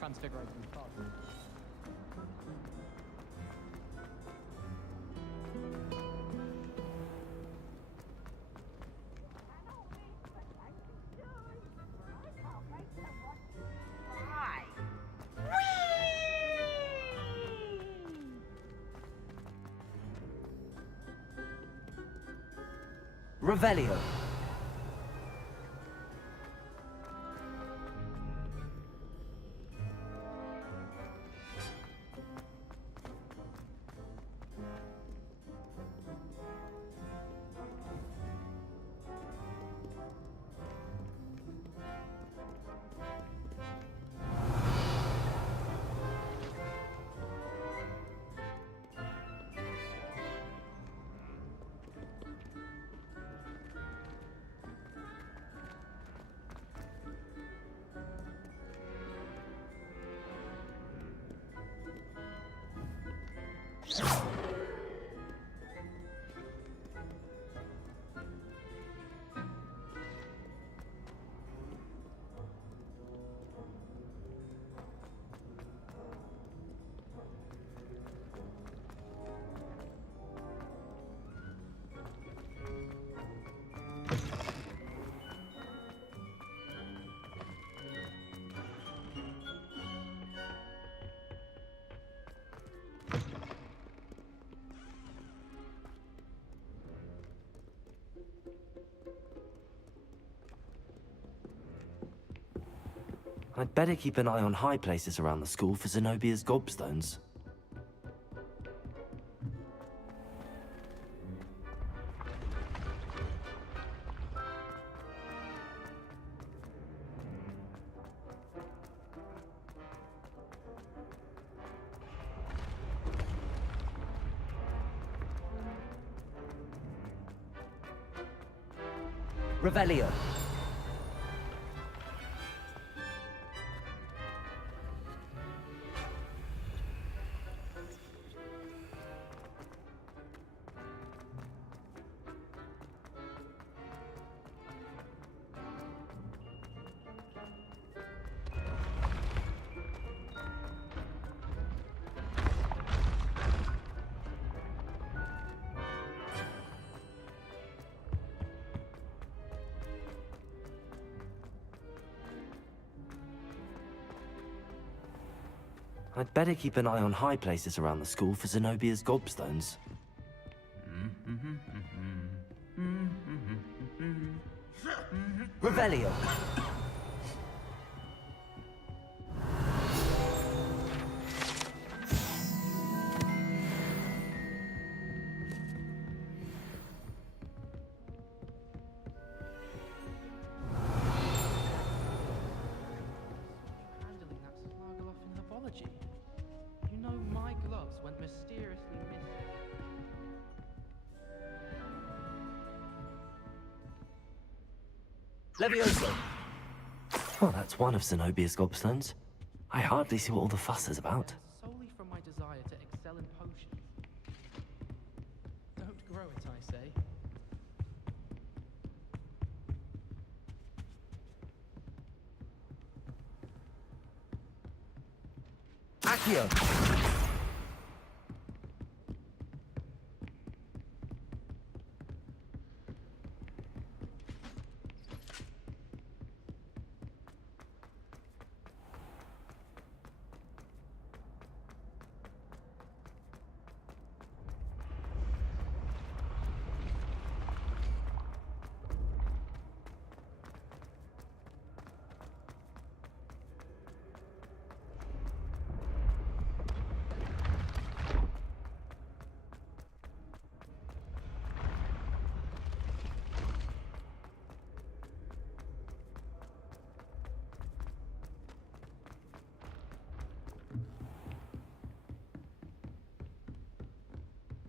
Transfigurating fog. Revelio. I'd better keep an eye on high places around the school for Zenobia's gobstones. Revelio. I'd better keep an eye on high places around the school for Zenobia's gobstones. Revelio. Handling that slug off in herbology. You know my gloves went mysteriously missing. Levioso. Well, that's one of Zenobia's gobstones. I hardly see what all the fuss is about. Solely from my desire to excel in potions. Don't grow it, I say. Accio.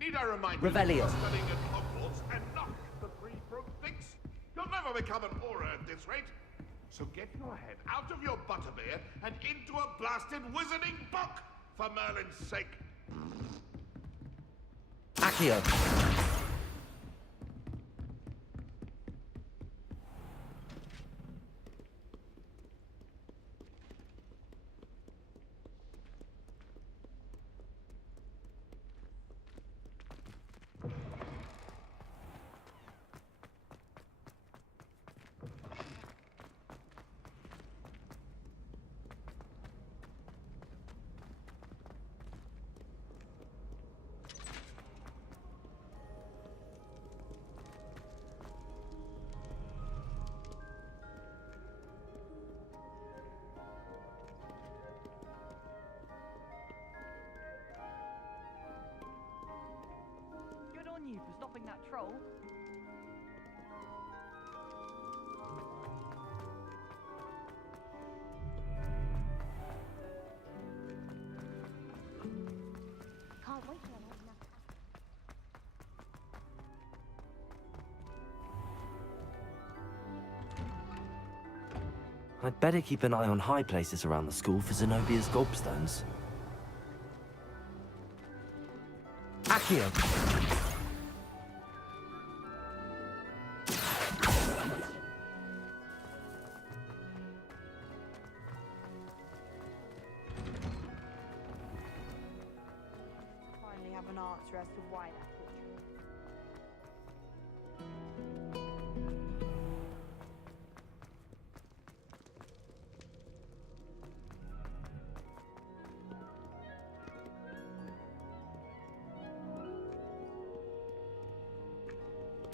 Need I remind Revelio. you you're studying at Hogwarts and not the pre-broke things? You'll never become an aura at this rate. So get your head out of your butterbeer and into a blasted wizarding book, for Merlin's sake. Accio. troll. Can't wait till I have enough. I'd better keep an eye on high places around the school for Zenobia's gobstones. Accio! Finally have an answer as to why that portrait.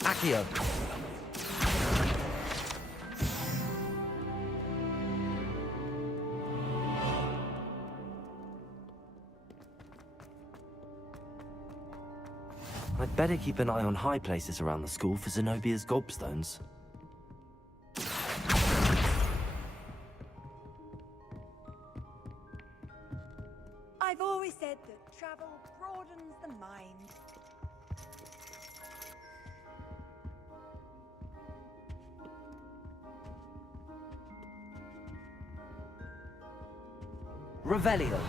Accio! I'd better keep an eye on high places around the school for Zenobia's gobstones. I've always said that travel broadens the mind. Revelio!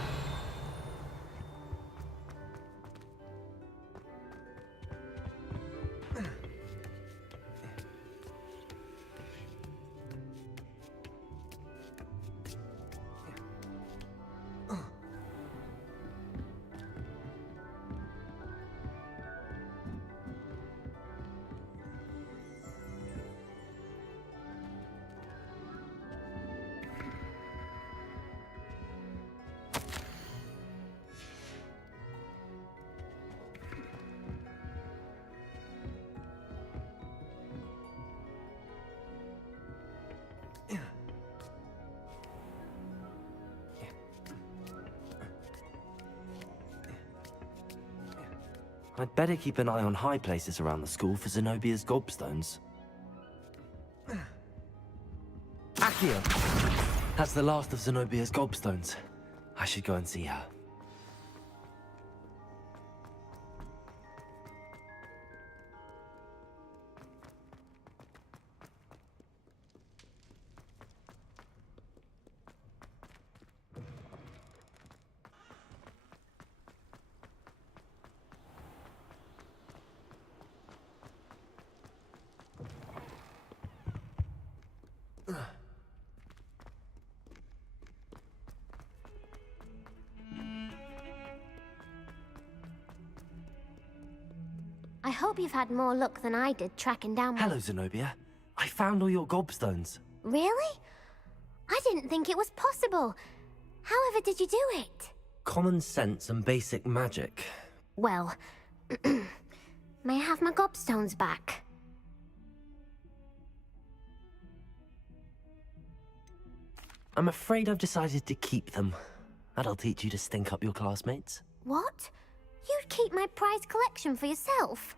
I'd better keep an eye on high places around the school for Zenobia's gobstones. Accio! That's the last of Zenobia's gobstones. I should go and see her. I hope you've had more luck than I did tracking down my... Hello, Zenobia. I found all your gobstones. Really? I didn't think it was possible. However did you do it? Common sense and basic magic. Well, may I have my gobstones back? I'm afraid I've decided to keep them. That'll teach you to stink up your classmates. What? You'd keep my prized collection for yourself?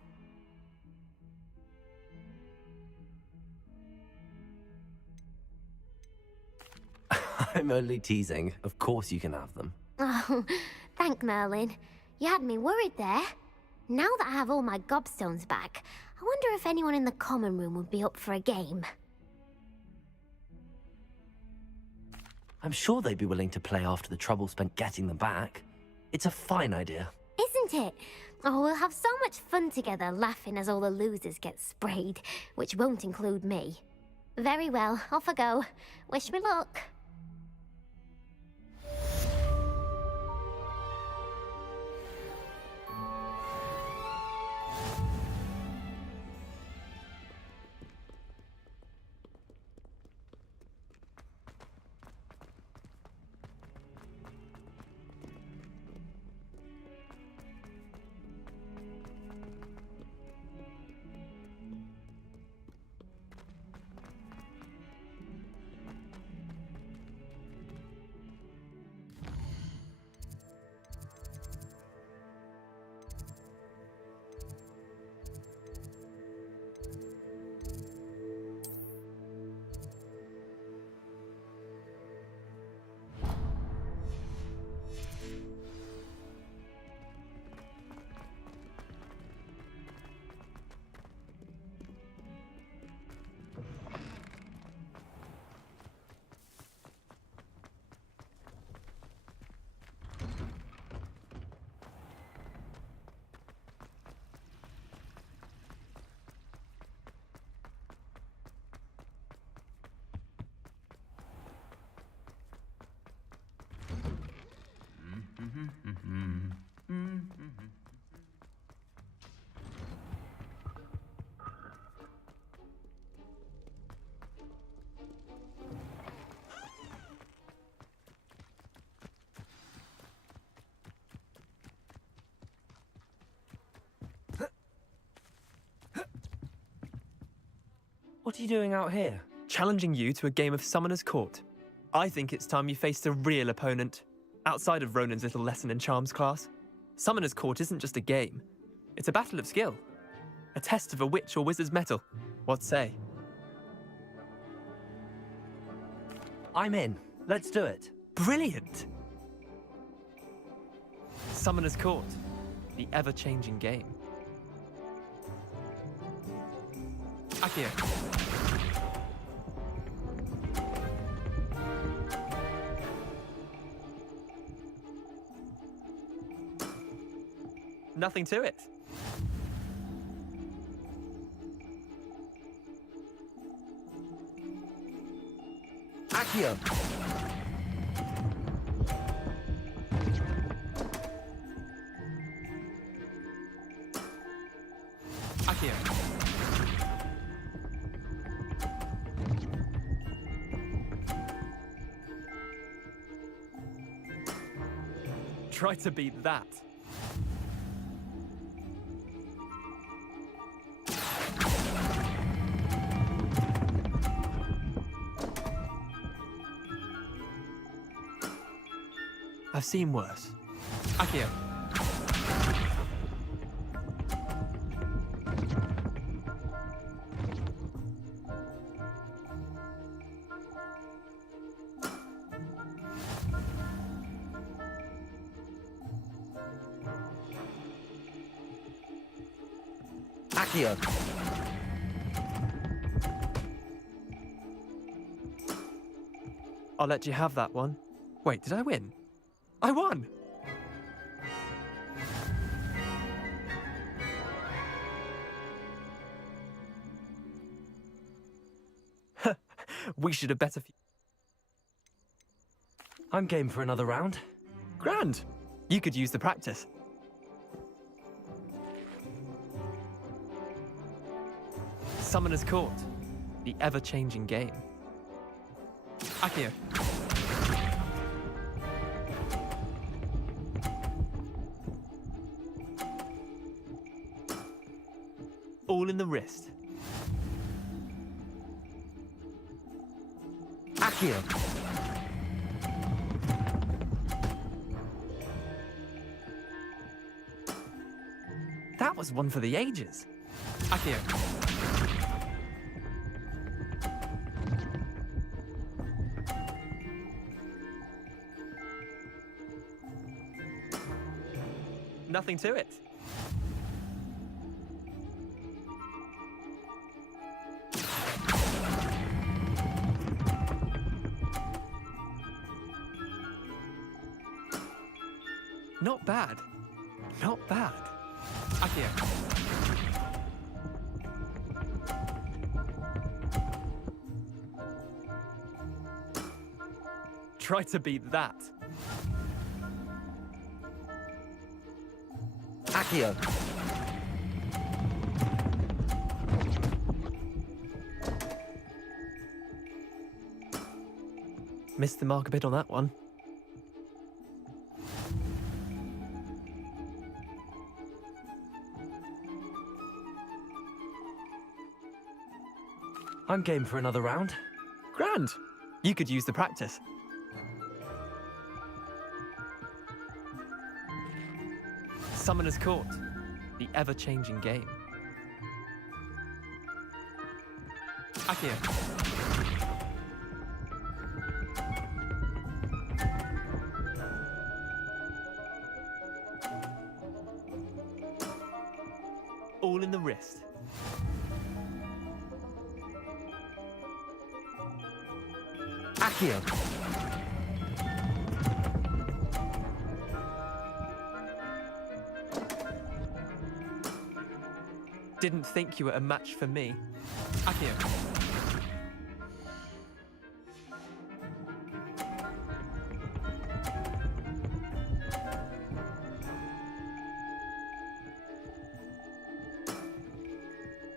I'm only teasing. Of course you can have them. Oh, thank Merlin. You had me worried there. Now that I have all my gobstones back, I wonder if anyone in the common room would be up for a game. I'm sure they'd be willing to play after the trouble spent getting them back. It's a fine idea. Isn't it? Oh, we'll have so much fun together, laughing as all the losers get sprayed, which won't include me. Very well, off I go. Wish me luck. What are you doing out here? Challenging you to a game of Summoner's Court. I think it's time you faced a real opponent, outside of Ronan's little lesson in charms class. Summoner's Court isn't just a game. It's a battle of skill. A test of a witch or wizard's mettle. What say? I'm in. Let's do it. Brilliant! Summoner's Court. The ever-changing game. Akio. Nothing to it. Akio. Akio. Try to beat that. I've seen worse. Akio. Akio. I'll let you have that one. Wait, did I win? I won! We should have better... I'm game for another round. Grand! You could use the practice. Summoner's Court. The ever-changing game. Akio. All in the wrist. Akio. That was one for the ages. Akio. Nothing to it. Not bad. Not bad. Akio. Try to beat that. Akio. Missed the mark a bit on that one. I'm game for another round. Grand! You could use the practice. Summoner's Court. The ever-changing game. Akio. All in the wrist. Akio. Didn't think you were a match for me. Akio.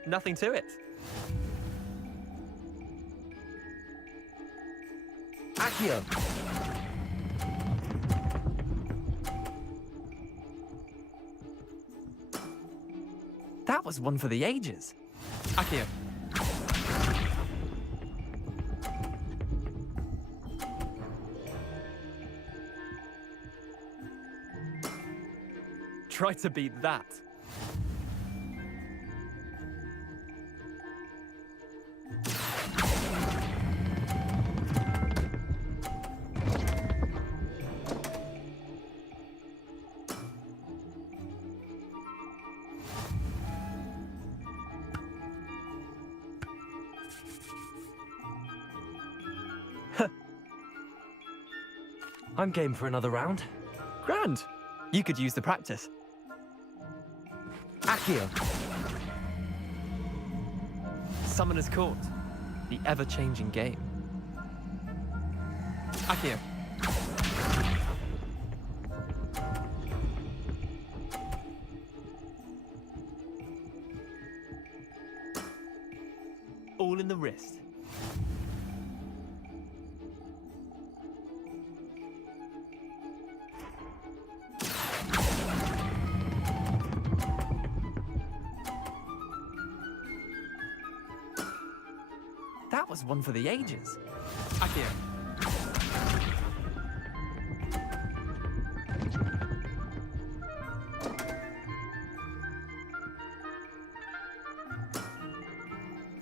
Nothing to it. Akio. That was one for the ages. Akio. Try to beat that. I'm game for another round. Grand. You could use the practice. Accio. Summoner's Court. The ever-changing game. Accio. All in the wrist. That was one for the ages. Accio.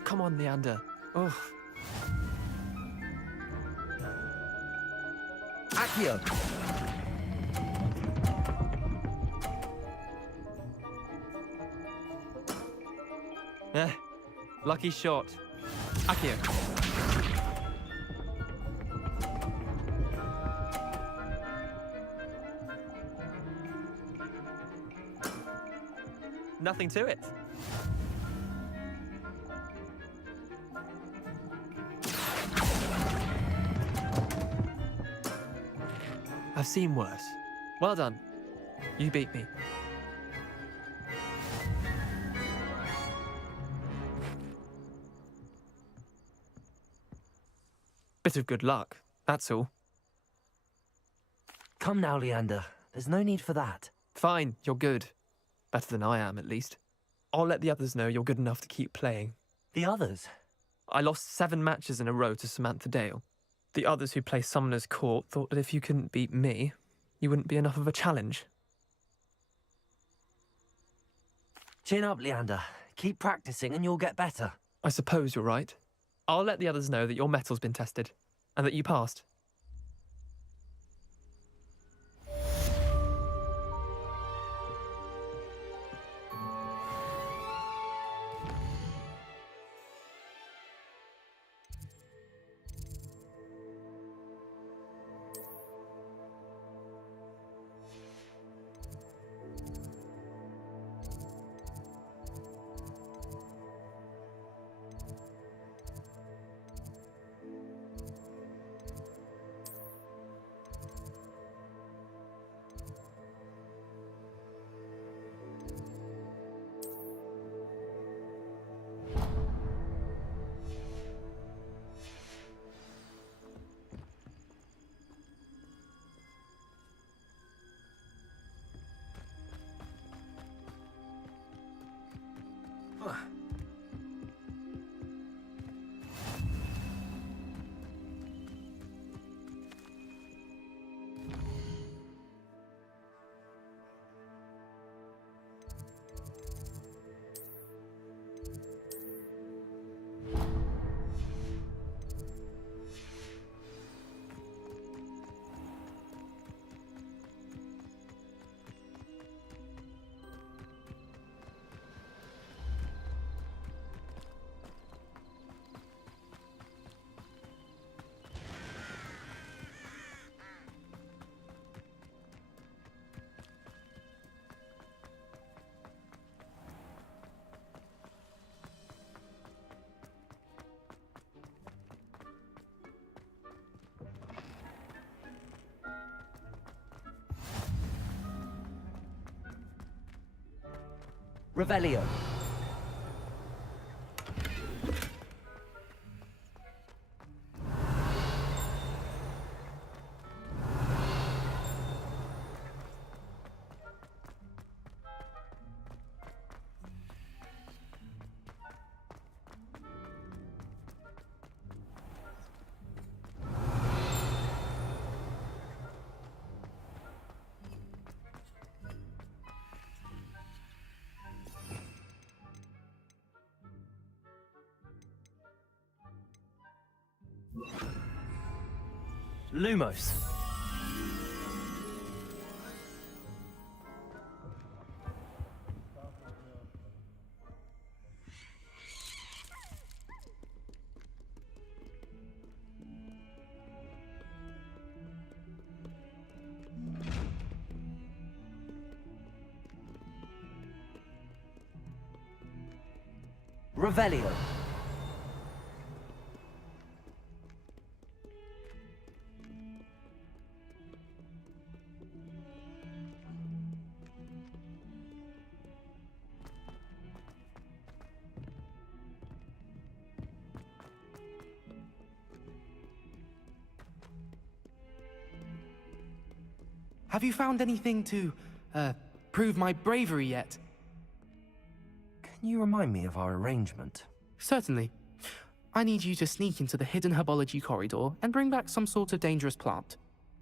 Come on, Leander. Oh. Accio. Lucky shot. Accio. Nothing to it. I've seen worse. Well done. You beat me. Bit of good luck, that's all. Come now, Leander. There's no need for that. Fine, you're good. Better than I am, at least. I'll let the others know you're good enough to keep playing. The others? I lost 7 matches in a row to Samantha Dale. The others who play Summoner's Court thought that if you couldn't beat me, you wouldn't be enough of a challenge. Chin up, Leander. Keep practicing and you'll get better. I suppose you're right. I'll let the others know that your metal's been tested, and that you passed. Revelio. Lumos. Revelio. Have you found anything to, prove my bravery yet? Can you remind me of our arrangement? Certainly. I need you to sneak into the hidden herbology corridor and bring back some sort of dangerous plant.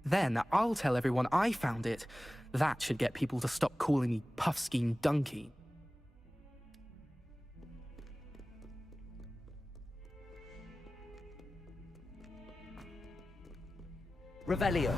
Then I'll tell everyone I found it. That should get people to stop calling me Puffskein Donkey. Revelio.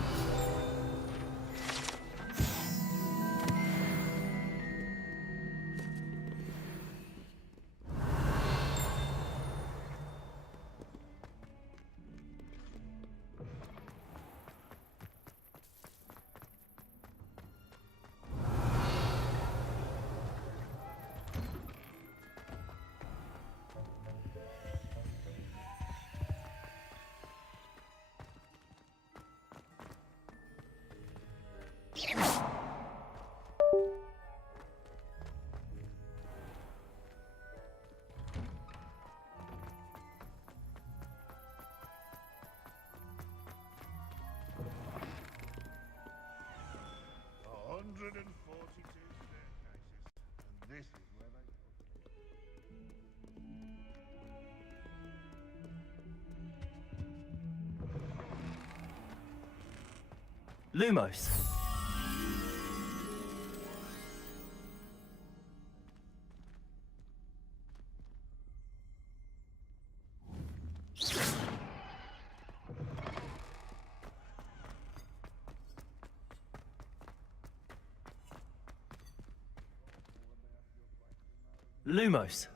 Lumos. Lumos.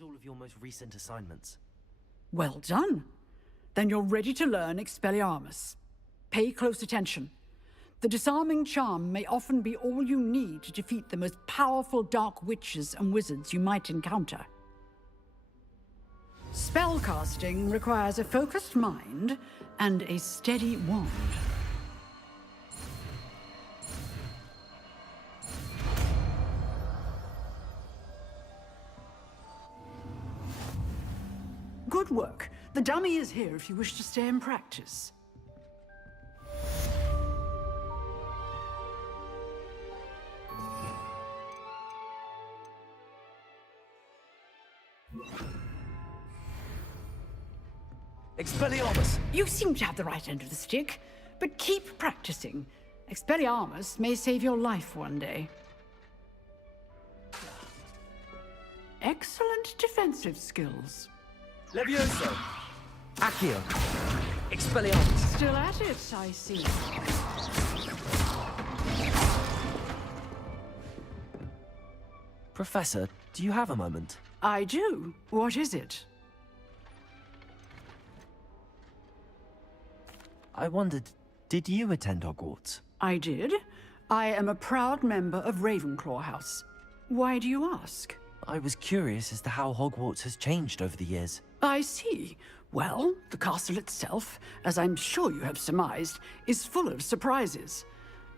All of your most recent assignments. Well done. Then you're ready to learn Expelliarmus. Pay close attention. The disarming charm may often be all you need to defeat the most powerful dark witches and wizards you might encounter. Spellcasting requires a focused mind and a steady wand. Good work. The dummy is here if you wish to stay and practice. Expelliarmus! You seem to have the right end of the stick, but keep practicing. Expelliarmus may save your life one day. Excellent defensive skills. Levioso! Accio! Expelliarmus! Still at it, I see. Professor, do you have a moment? I do. What is it? I wondered, did you attend Hogwarts? I did. I am a proud member of Ravenclaw House. Why do you ask? I was curious as to how Hogwarts has changed over the years. I see. Well, the castle itself, as I'm sure you have surmised, is full of surprises.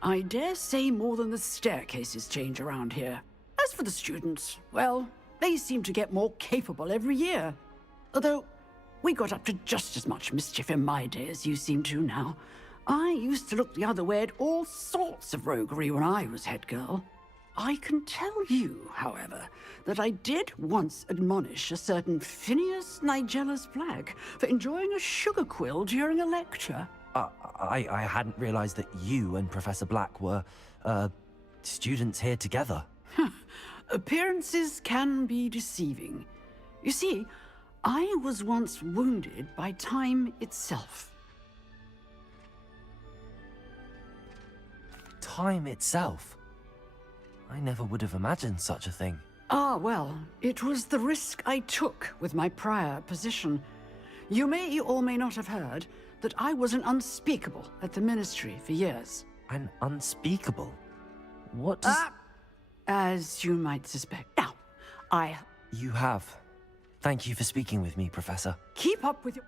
I dare say more than the staircases change around here. As for the students, well, they seem to get more capable every year. Although, we got up to just as much mischief in my day as you seem to now. I used to look the other way at all sorts of roguery when I was head girl. I can tell you, however, that I did once admonish a certain Phineas Nigellus Black for enjoying a sugar quill during a lecture. I hadn't realized that you and Professor Black were, students here together. Appearances can be deceiving. You see, I was once wounded by time itself. Time itself? I never would have imagined such a thing. Ah, well, it was the risk I took with my prior position. You may or may not have heard that I was an unspeakable at the Ministry for years. An unspeakable? What does... As you might suspect. Now, You have. Thank you for speaking with me, Professor. Keep up with your...